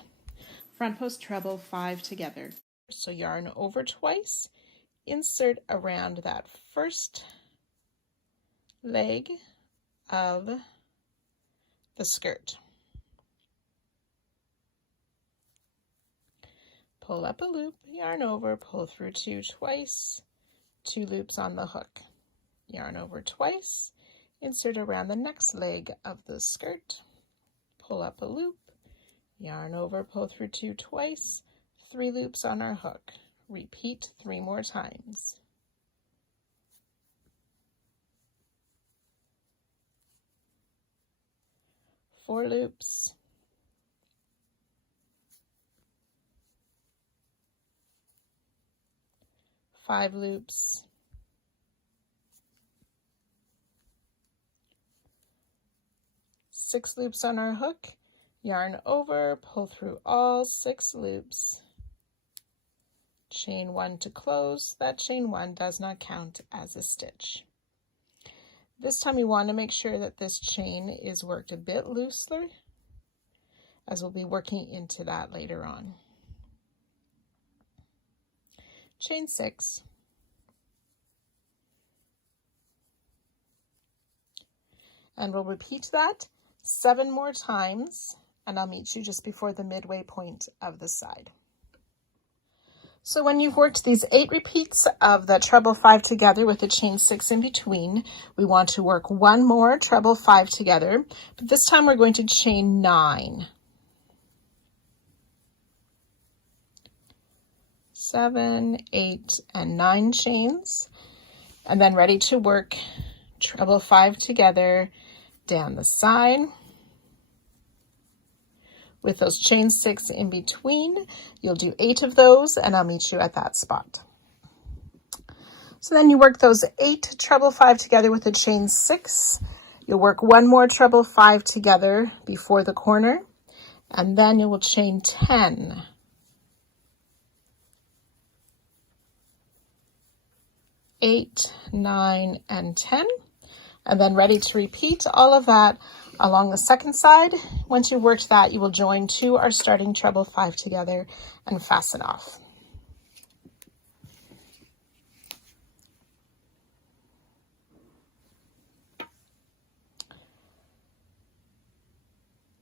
front post treble 5 together. So yarn over twice, insert around that first leg of the skirt. Pull up a loop, yarn over, pull through 2 twice, 2 loops on the hook, yarn over twice, insert around the next leg of the skirt, pull up a loop, yarn over, pull through 2 twice, 3 loops on our hook. Repeat 3 more times. Four loops, 5 loops, 6 loops on our hook, yarn over, pull through all 6 loops, chain 1 to close. That chain 1 does not count as a stitch. This time we want to make sure that this chain is worked a bit looser, as we'll be working into that later on. Chain 6, and we'll repeat that 7 more times, and I'll meet you just before the midway point of the side. So when you've worked these 8 repeats of the treble 5 together with the chain 6 in between, we want to work 1 more treble 5 together, but this time we're going to chain 9. 7, 8, and 9 chains, and then ready to work treble 5 together down the side. With those chain 6 in between, you'll do 8 of those, and I'll meet you at that spot. So then you work those 8 treble 5 together with the chain 6. You'll work 1 more treble 5 together before the corner, and then you will chain 10. 8, 9, and 10, and then ready to repeat all of that along the second side. Once you've worked that, you will join to our starting treble 5 together and fasten off.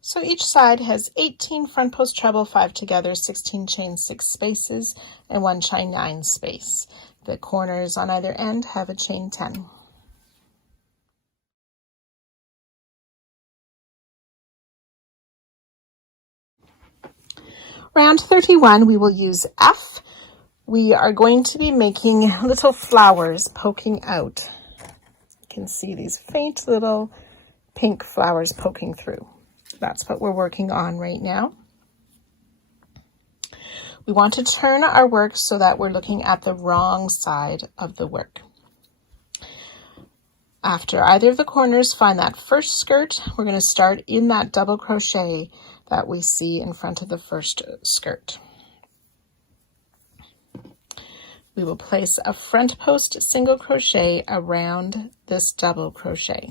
So each side has 18 front post treble 5 together, 16 chain 6 spaces, and 1 chain 9 space. The corners on either end have a chain 10. Round 31, we will use F. We are going to be making little flowers poking out. You can see these faint little pink flowers poking through. That's what we're working on right now. We want to turn our work so that we're looking at the wrong side of the work. After either of the corners, find that first skirt. We're going to start in that double crochet that we see in front of the first skirt. We will place a front post single crochet around this double crochet.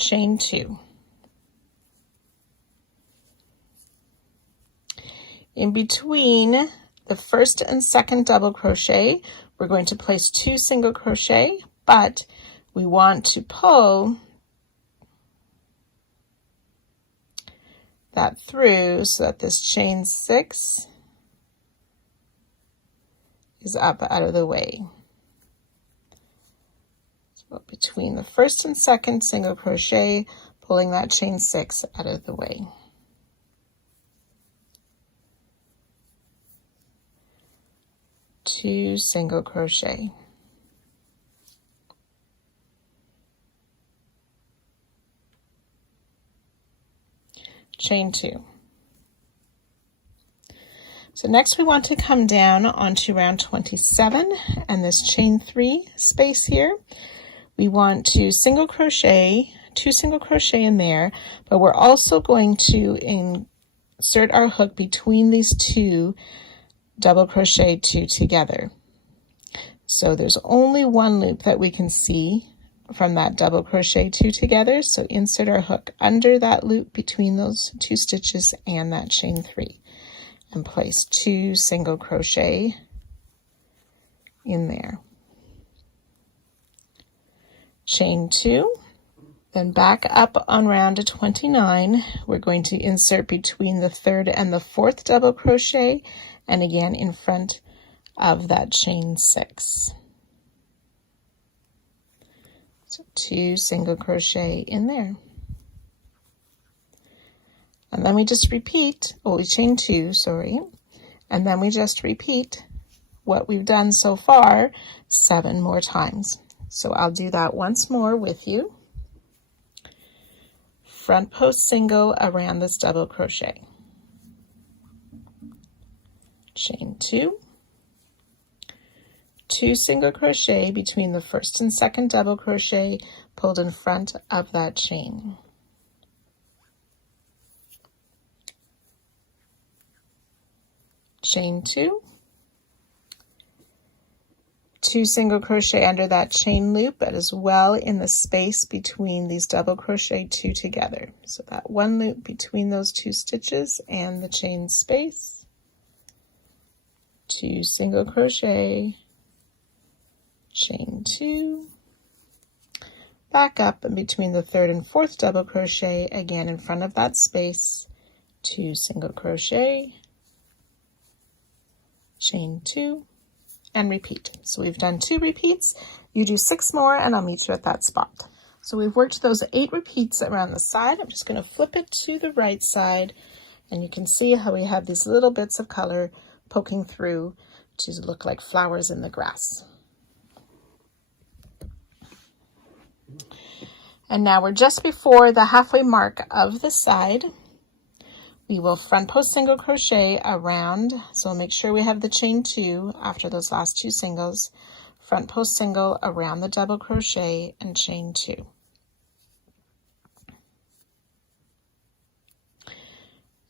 Chain 2. In between the first and second double crochet, we're going to place 2 single crochet, but we want to pull that through so that this chain 6 is up out of the way. So between the first and second single crochet, pulling that chain 6 out of the way. Two single crochet. Chain 2. So next we want to come down onto round 27 and this chain 3 space here. We want to single crochet, 2 single crochet in there, but we're also going to insert our hook between these 2 double crochet 2 together. So there's only one loop that we can see from that double crochet 2 together, so insert our hook under that loop between those 2 stitches and that chain 3 and place 2 single crochet in there. Chain 2, then back up on round 29. We're going to insert between the 3rd and the 4th double crochet and again in front of that chain 6. So 2 single crochet in there. And then we just repeat, we chain 2, sorry, and then we just repeat what we've done so far 7 more times. So I'll do that once more with you. Front post single around this double crochet. Chain 2, 2 single crochet between the first and second double crochet pulled in front of that chain. Chain 2, 2 single crochet under that chain loop as well in the space between these double crochet 2 together. So that one loop between those 2 stitches and the chain space. 2 single crochet, chain 2, back up and between the 3rd and 4th double crochet again in front of that space, 2 single crochet, chain 2, and repeat. So we've done 2 repeats. You do 6 more and I'll meet you at that spot. So we've worked those 8 repeats around the side. I'm just going to flip it to the right side and you can see how we have these little bits of color poking through to look like flowers in the grass. And now we're just before the halfway mark of the side. We will front post single crochet around, so make sure we have the chain 2 after those last 2 singles, front post single around the double crochet and chain 2.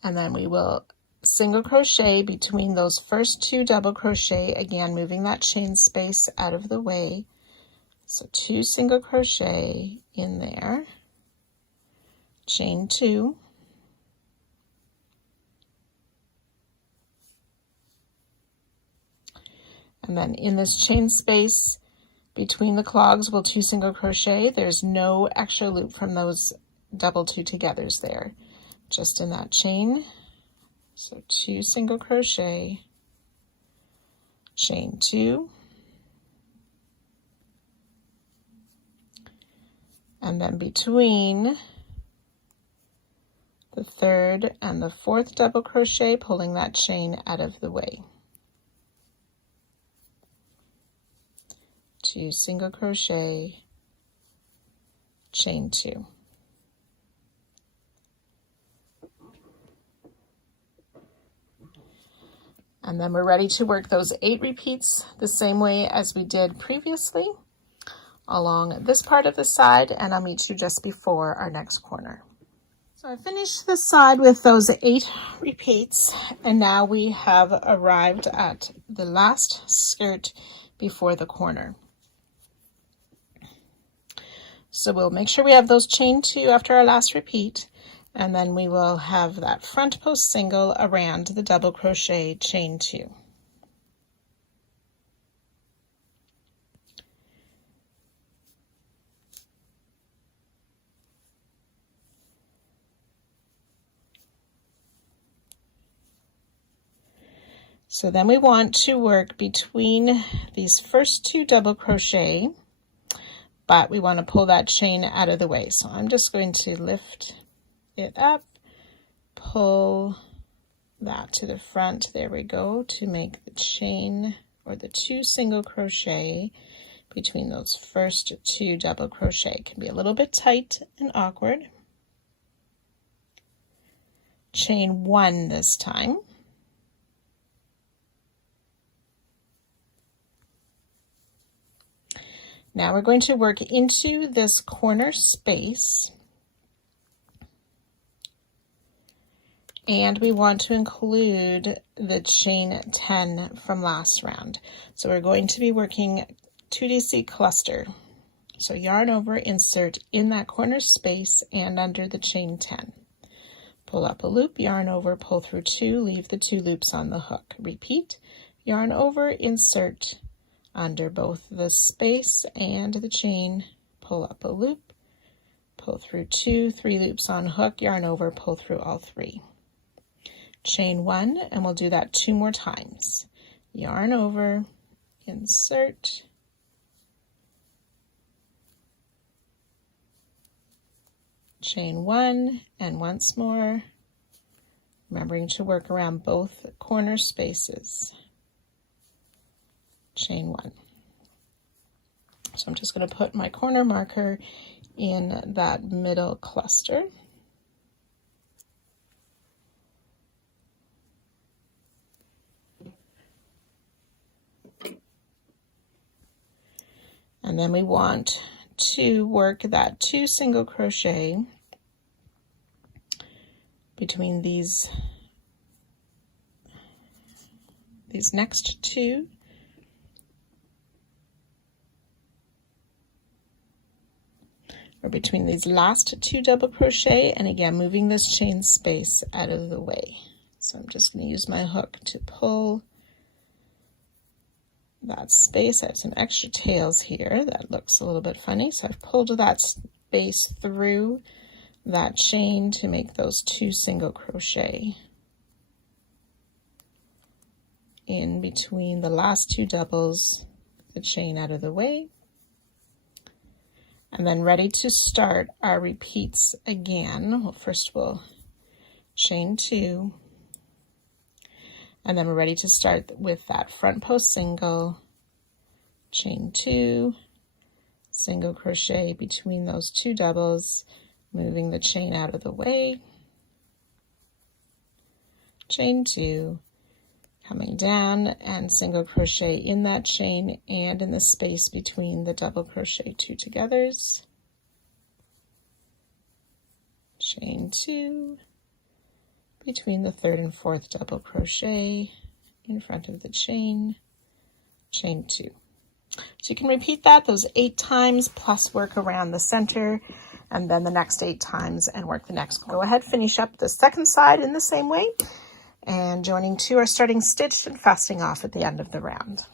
And then we will single crochet between those first 2 double crochet, again moving that chain space out of the way. So 2 single crochet in there, chain 2, and then in this chain space between the clogs we'll 2 single crochet. There's no extra loop from those double 2 togethers there, just in that chain. So 2 single crochet, chain 2, and then between the 3rd and the 4th double crochet, pulling that chain out of the way. 2 single crochet, chain 2. And then we're ready to work those 8 repeats the same way as we did previously along this part of the side, and I'll meet you just before our next corner. So I finished the side with those 8 repeats, and now we have arrived at the last skirt before the corner. So we'll make sure we have those chain 2 after our last repeat, and then we will have that front post single around the double crochet, chain 2. So then we want to work between these first 2 double crochet, but we want to pull that chain out of the way. So I'm just going to lift it up, pull that to the front, there we go, to make the chain or the 2 single crochet between those first 2 double crochet. It can be a little bit tight and awkward. Chain 1 this time. Now we're going to work into this corner space, and we want to include the chain 10 from last round. So we're going to be working 2DC cluster. So yarn over, insert in that corner space and under the chain 10. Pull up a loop, yarn over, pull through 2, leave the 2 loops on the hook. Repeat, yarn over, insert under both the space and the chain, pull up a loop, pull through 2, 3 loops on hook, yarn over, pull through all 3. Chain 1, and we'll do that 2 more times. Yarn over, insert, chain 1, and once more, remembering to work around both corner spaces. Chain 1. So I'm just going to put my corner marker in that middle cluster. And then we want to work that 2 single crochet between these next 2. Or between these last 2 double crochet, and again moving this chain space out of the way. So I'm just going to use my hook to pull that space. I have some extra tails here that looks a little bit funny, so I've pulled that space through that chain to make those 2 single crochet in between the last 2 doubles, the chain out of the way. And then ready to start our repeats again. Well, first we'll chain 2, and then we're ready to start with that front post single, chain 2, single crochet between those 2 doubles, moving the chain out of the way, chain 2, coming down and single crochet in that chain and in the space between the double crochet 2 togethers, chain 2, between the 3rd and 4th double crochet in front of the chain, chain 2. So you can repeat those 8 times plus work around the center, and then the next 8 times and work the next. Go ahead, finish up the second side in the same way, and joining 2 are starting stitched and fasting off at the end of the round.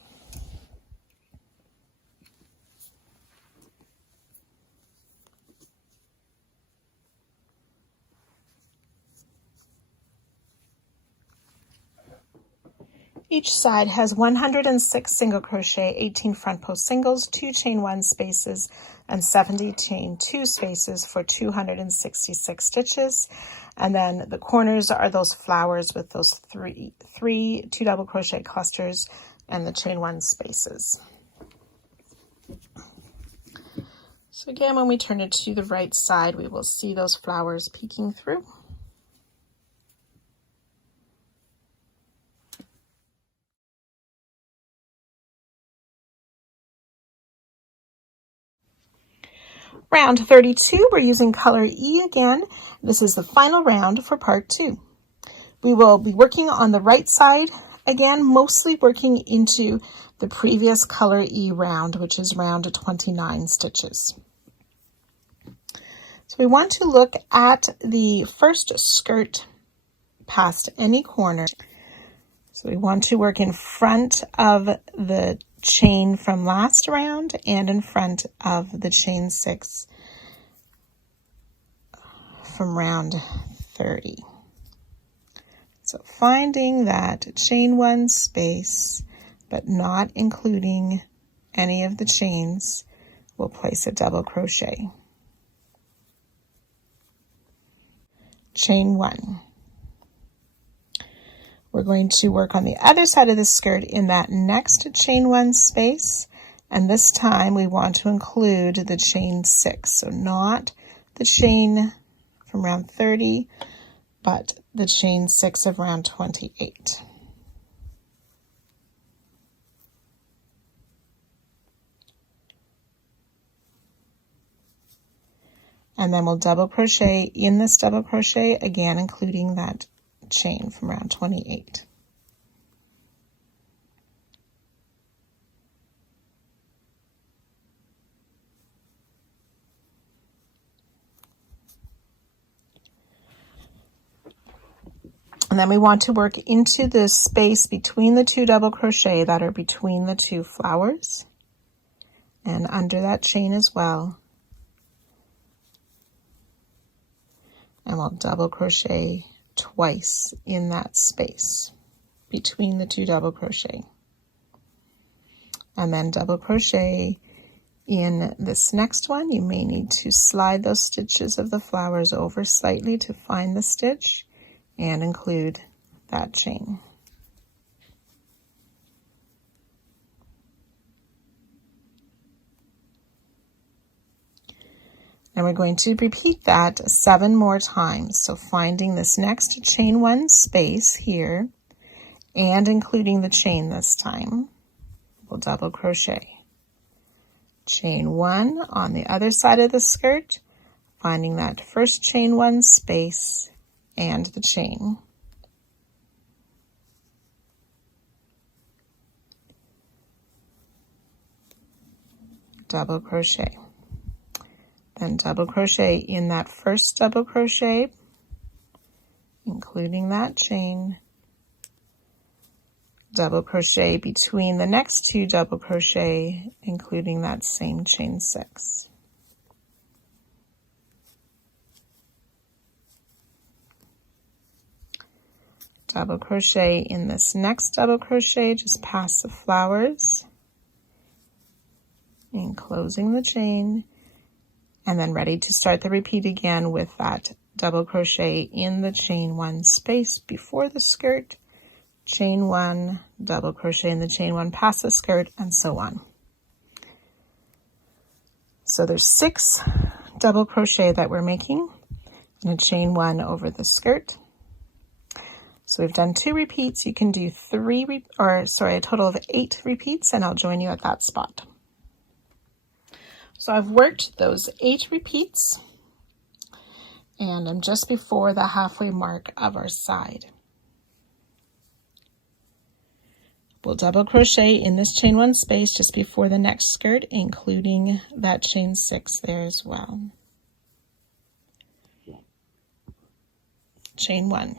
Each side has 106 single crochet, 18 front post singles, 2 chain 1 spaces, and 70 chain 2 spaces for 266 stitches. And then the corners are those flowers with those three 2 double crochet clusters and the chain 1 spaces. So again, when we turn it to the right side, we will see those flowers peeking through. Round 32, we're using color E again. This is the final round for part 2. We will be working on the right side again, mostly working into the previous color E round, which is round 29 stitches. So we want to look at the first skirt past any corner. So we want to work in front of the chain from last round and in front of the chain 6 from round 30. So finding that chain 1 space, but not including any of the chains, we'll place a double crochet. Chain 1. We're going to work on the other side of the skirt in that next chain 1 space, and this time we want to include the chain 6, so not the chain from round 30, but the chain 6 of round 28. And then we'll double crochet in this double crochet, again including that chain from round 28. And then we want to work into the space between the 2 double crochet that are between the 2 flowers, and under that chain as well. And we'll double crochet twice in that space between the 2 double crochet, and then double crochet in this next one. You may need to slide those stitches of the flowers over slightly to find the stitch and include that chain. And we're going to repeat that 7 more times. So finding this next chain 1 space here and including the chain this time, we'll double crochet. Chain 1 on the other side of the skirt, finding that first chain 1 space and the chain. Double crochet. Then double crochet in that first double crochet, including that chain. Double crochet between the next 2 double crochet, including that same chain 6. Double crochet in this next double crochet just past the flowers, and closing the chain. And then ready to start the repeat again with that double crochet in the chain 1 space before the skirt, chain 1, double crochet in the chain 1 past the skirt, and so on. So there's 6 double crochet that we're making and a chain 1 over the skirt. So we've done 2 repeats. You can do a total of 8 repeats, and I'll join you at that spot. So I've worked those 8 repeats, and I'm just before the halfway mark of our side. We'll double crochet in this chain 1 space just before the next skirt, including that chain 6 there as well. Chain 1.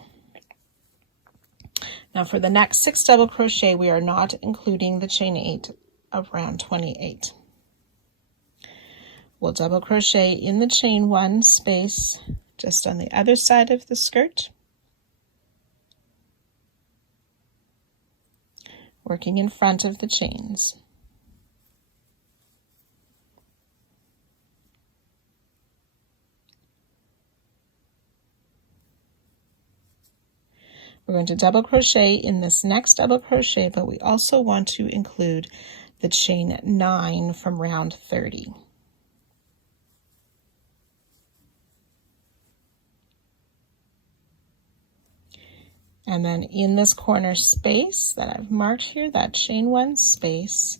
Now for the next 6 double crochet, we are not including the chain 8 of round 28. We'll double crochet in the chain 1 space just on the other side of the skirt, working in front of the chains. We're going to double crochet in this next double crochet, but we also want to include the chain 9 from round 30. And then in this corner space that I've marked here, that chain 1 space,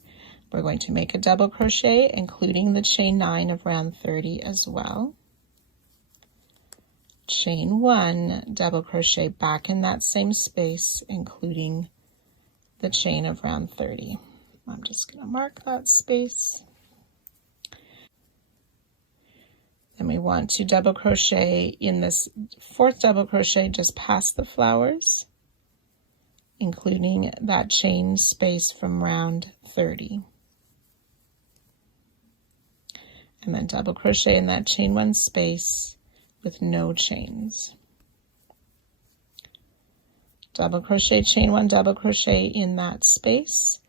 we're going to make a double crochet, including the chain 9 of round 30 as well. Chain 1, double crochet back in that same space, including the chain of round 30. I'm just going to mark that space. Then we want to double crochet in this 4th double crochet just past the flowers, including that chain space from round 30. And then double crochet in that chain 1 space with no chains. Double crochet, chain 1, double crochet in that space,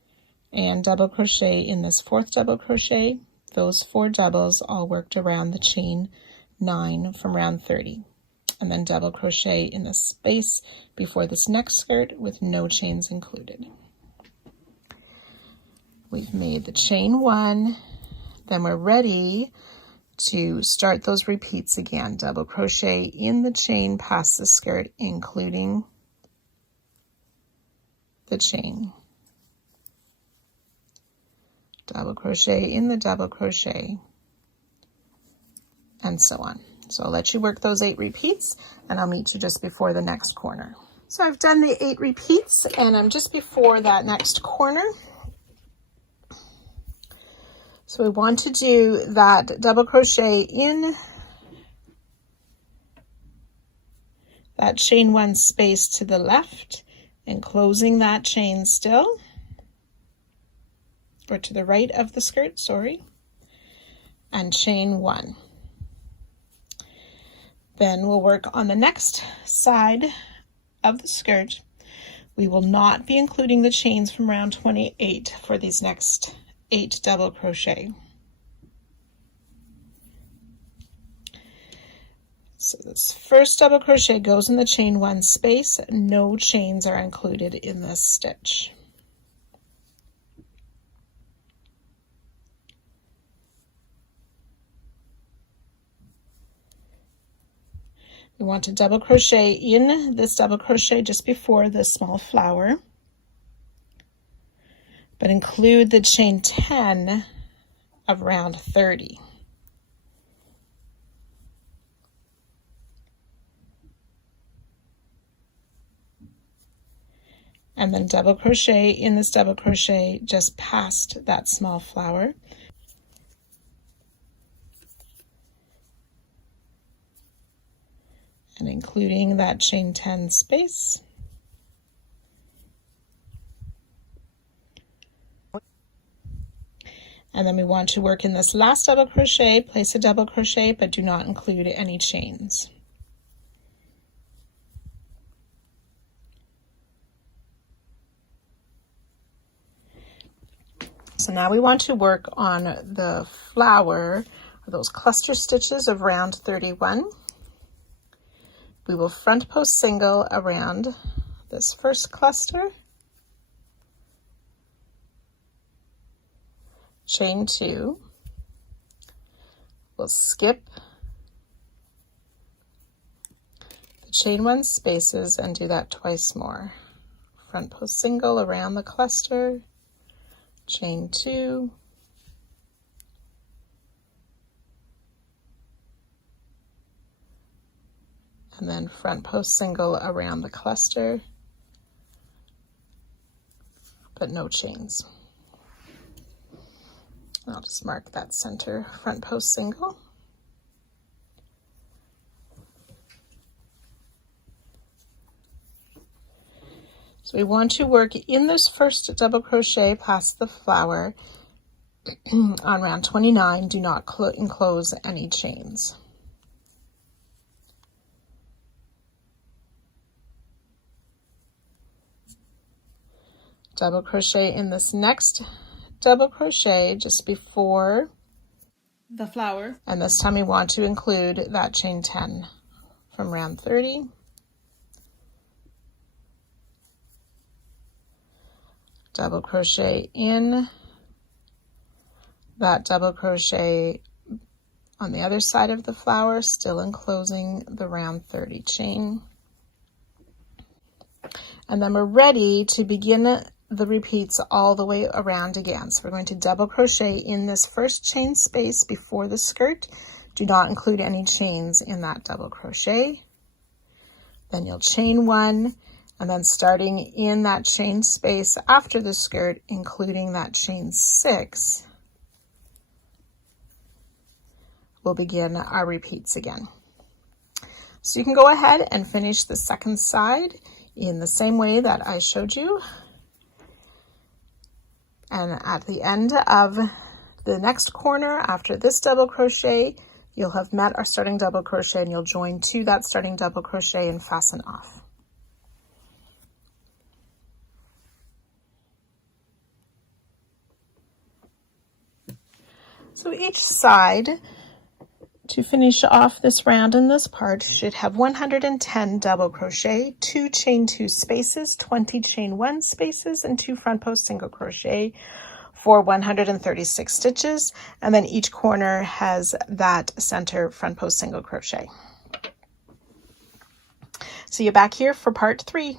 and double crochet in this 4th double crochet. Those 4 doubles all worked around the chain 9 from round 30. And then double crochet in the space before this next skirt with no chains included. We've made the chain 1, then we're ready to start those repeats again. Double crochet in the chain past the skirt, including the chain. Double crochet in the double crochet, and so on. So I'll let you work those 8 repeats, and I'll meet you just before the next corner. So I've done the 8 repeats, and I'm just before that next corner. So we want to do that double crochet in that chain 1 space to the left, and closing that chain still, or to the right of the skirt, sorry, and chain 1. Then we'll work on the next side of the skirt. We will not be including the chains from round 28 for these next 8 double crochet. So this first double crochet goes in the chain 1 space. No chains are included in this stitch. We want to double crochet in this double crochet just before the small flower, but include the chain 10 of round 30. And then double crochet in this double crochet just past that small flower. And including that chain 10 space. And then we want to work in this last double crochet, place a double crochet, but do not include any chains. So now we want to work on the flower, or those cluster stitches of round 31. We will front post single around this first cluster, chain 2, we'll skip the chain 1 spaces and do that twice more. Front post single around the cluster, chain 2, and then front post single around the cluster, but no chains. I'll just mark that center front post single. So we want to work in this first double crochet past the flower on round 29. Do not enclose any chains. Double crochet in this next double crochet just before the flower, and this time we want to include that chain 10 from round 30. Double crochet in that double crochet on the other side of the flower, still enclosing the round 30 chain. And then we're ready to begin the repeats all the way around again. So we're going to double crochet in this first chain space before the skirt. Do not include any chains in that double crochet. Then you'll chain 1, and then starting in that chain space after the skirt, including that chain 6, we'll begin our repeats again. So you can go ahead and finish the second side in the same way that I showed you. And at the end of the next corner after this double crochet, you'll have met our starting double crochet, and you'll join to that starting double crochet and fasten off. So each side, to finish off this round in this part, should have 110 double crochet, 2 chain 2 spaces, 20 chain 1 spaces, and 2 front post single crochet for 136 stitches. And then each corner has that center front post single crochet. See you back here for part 3.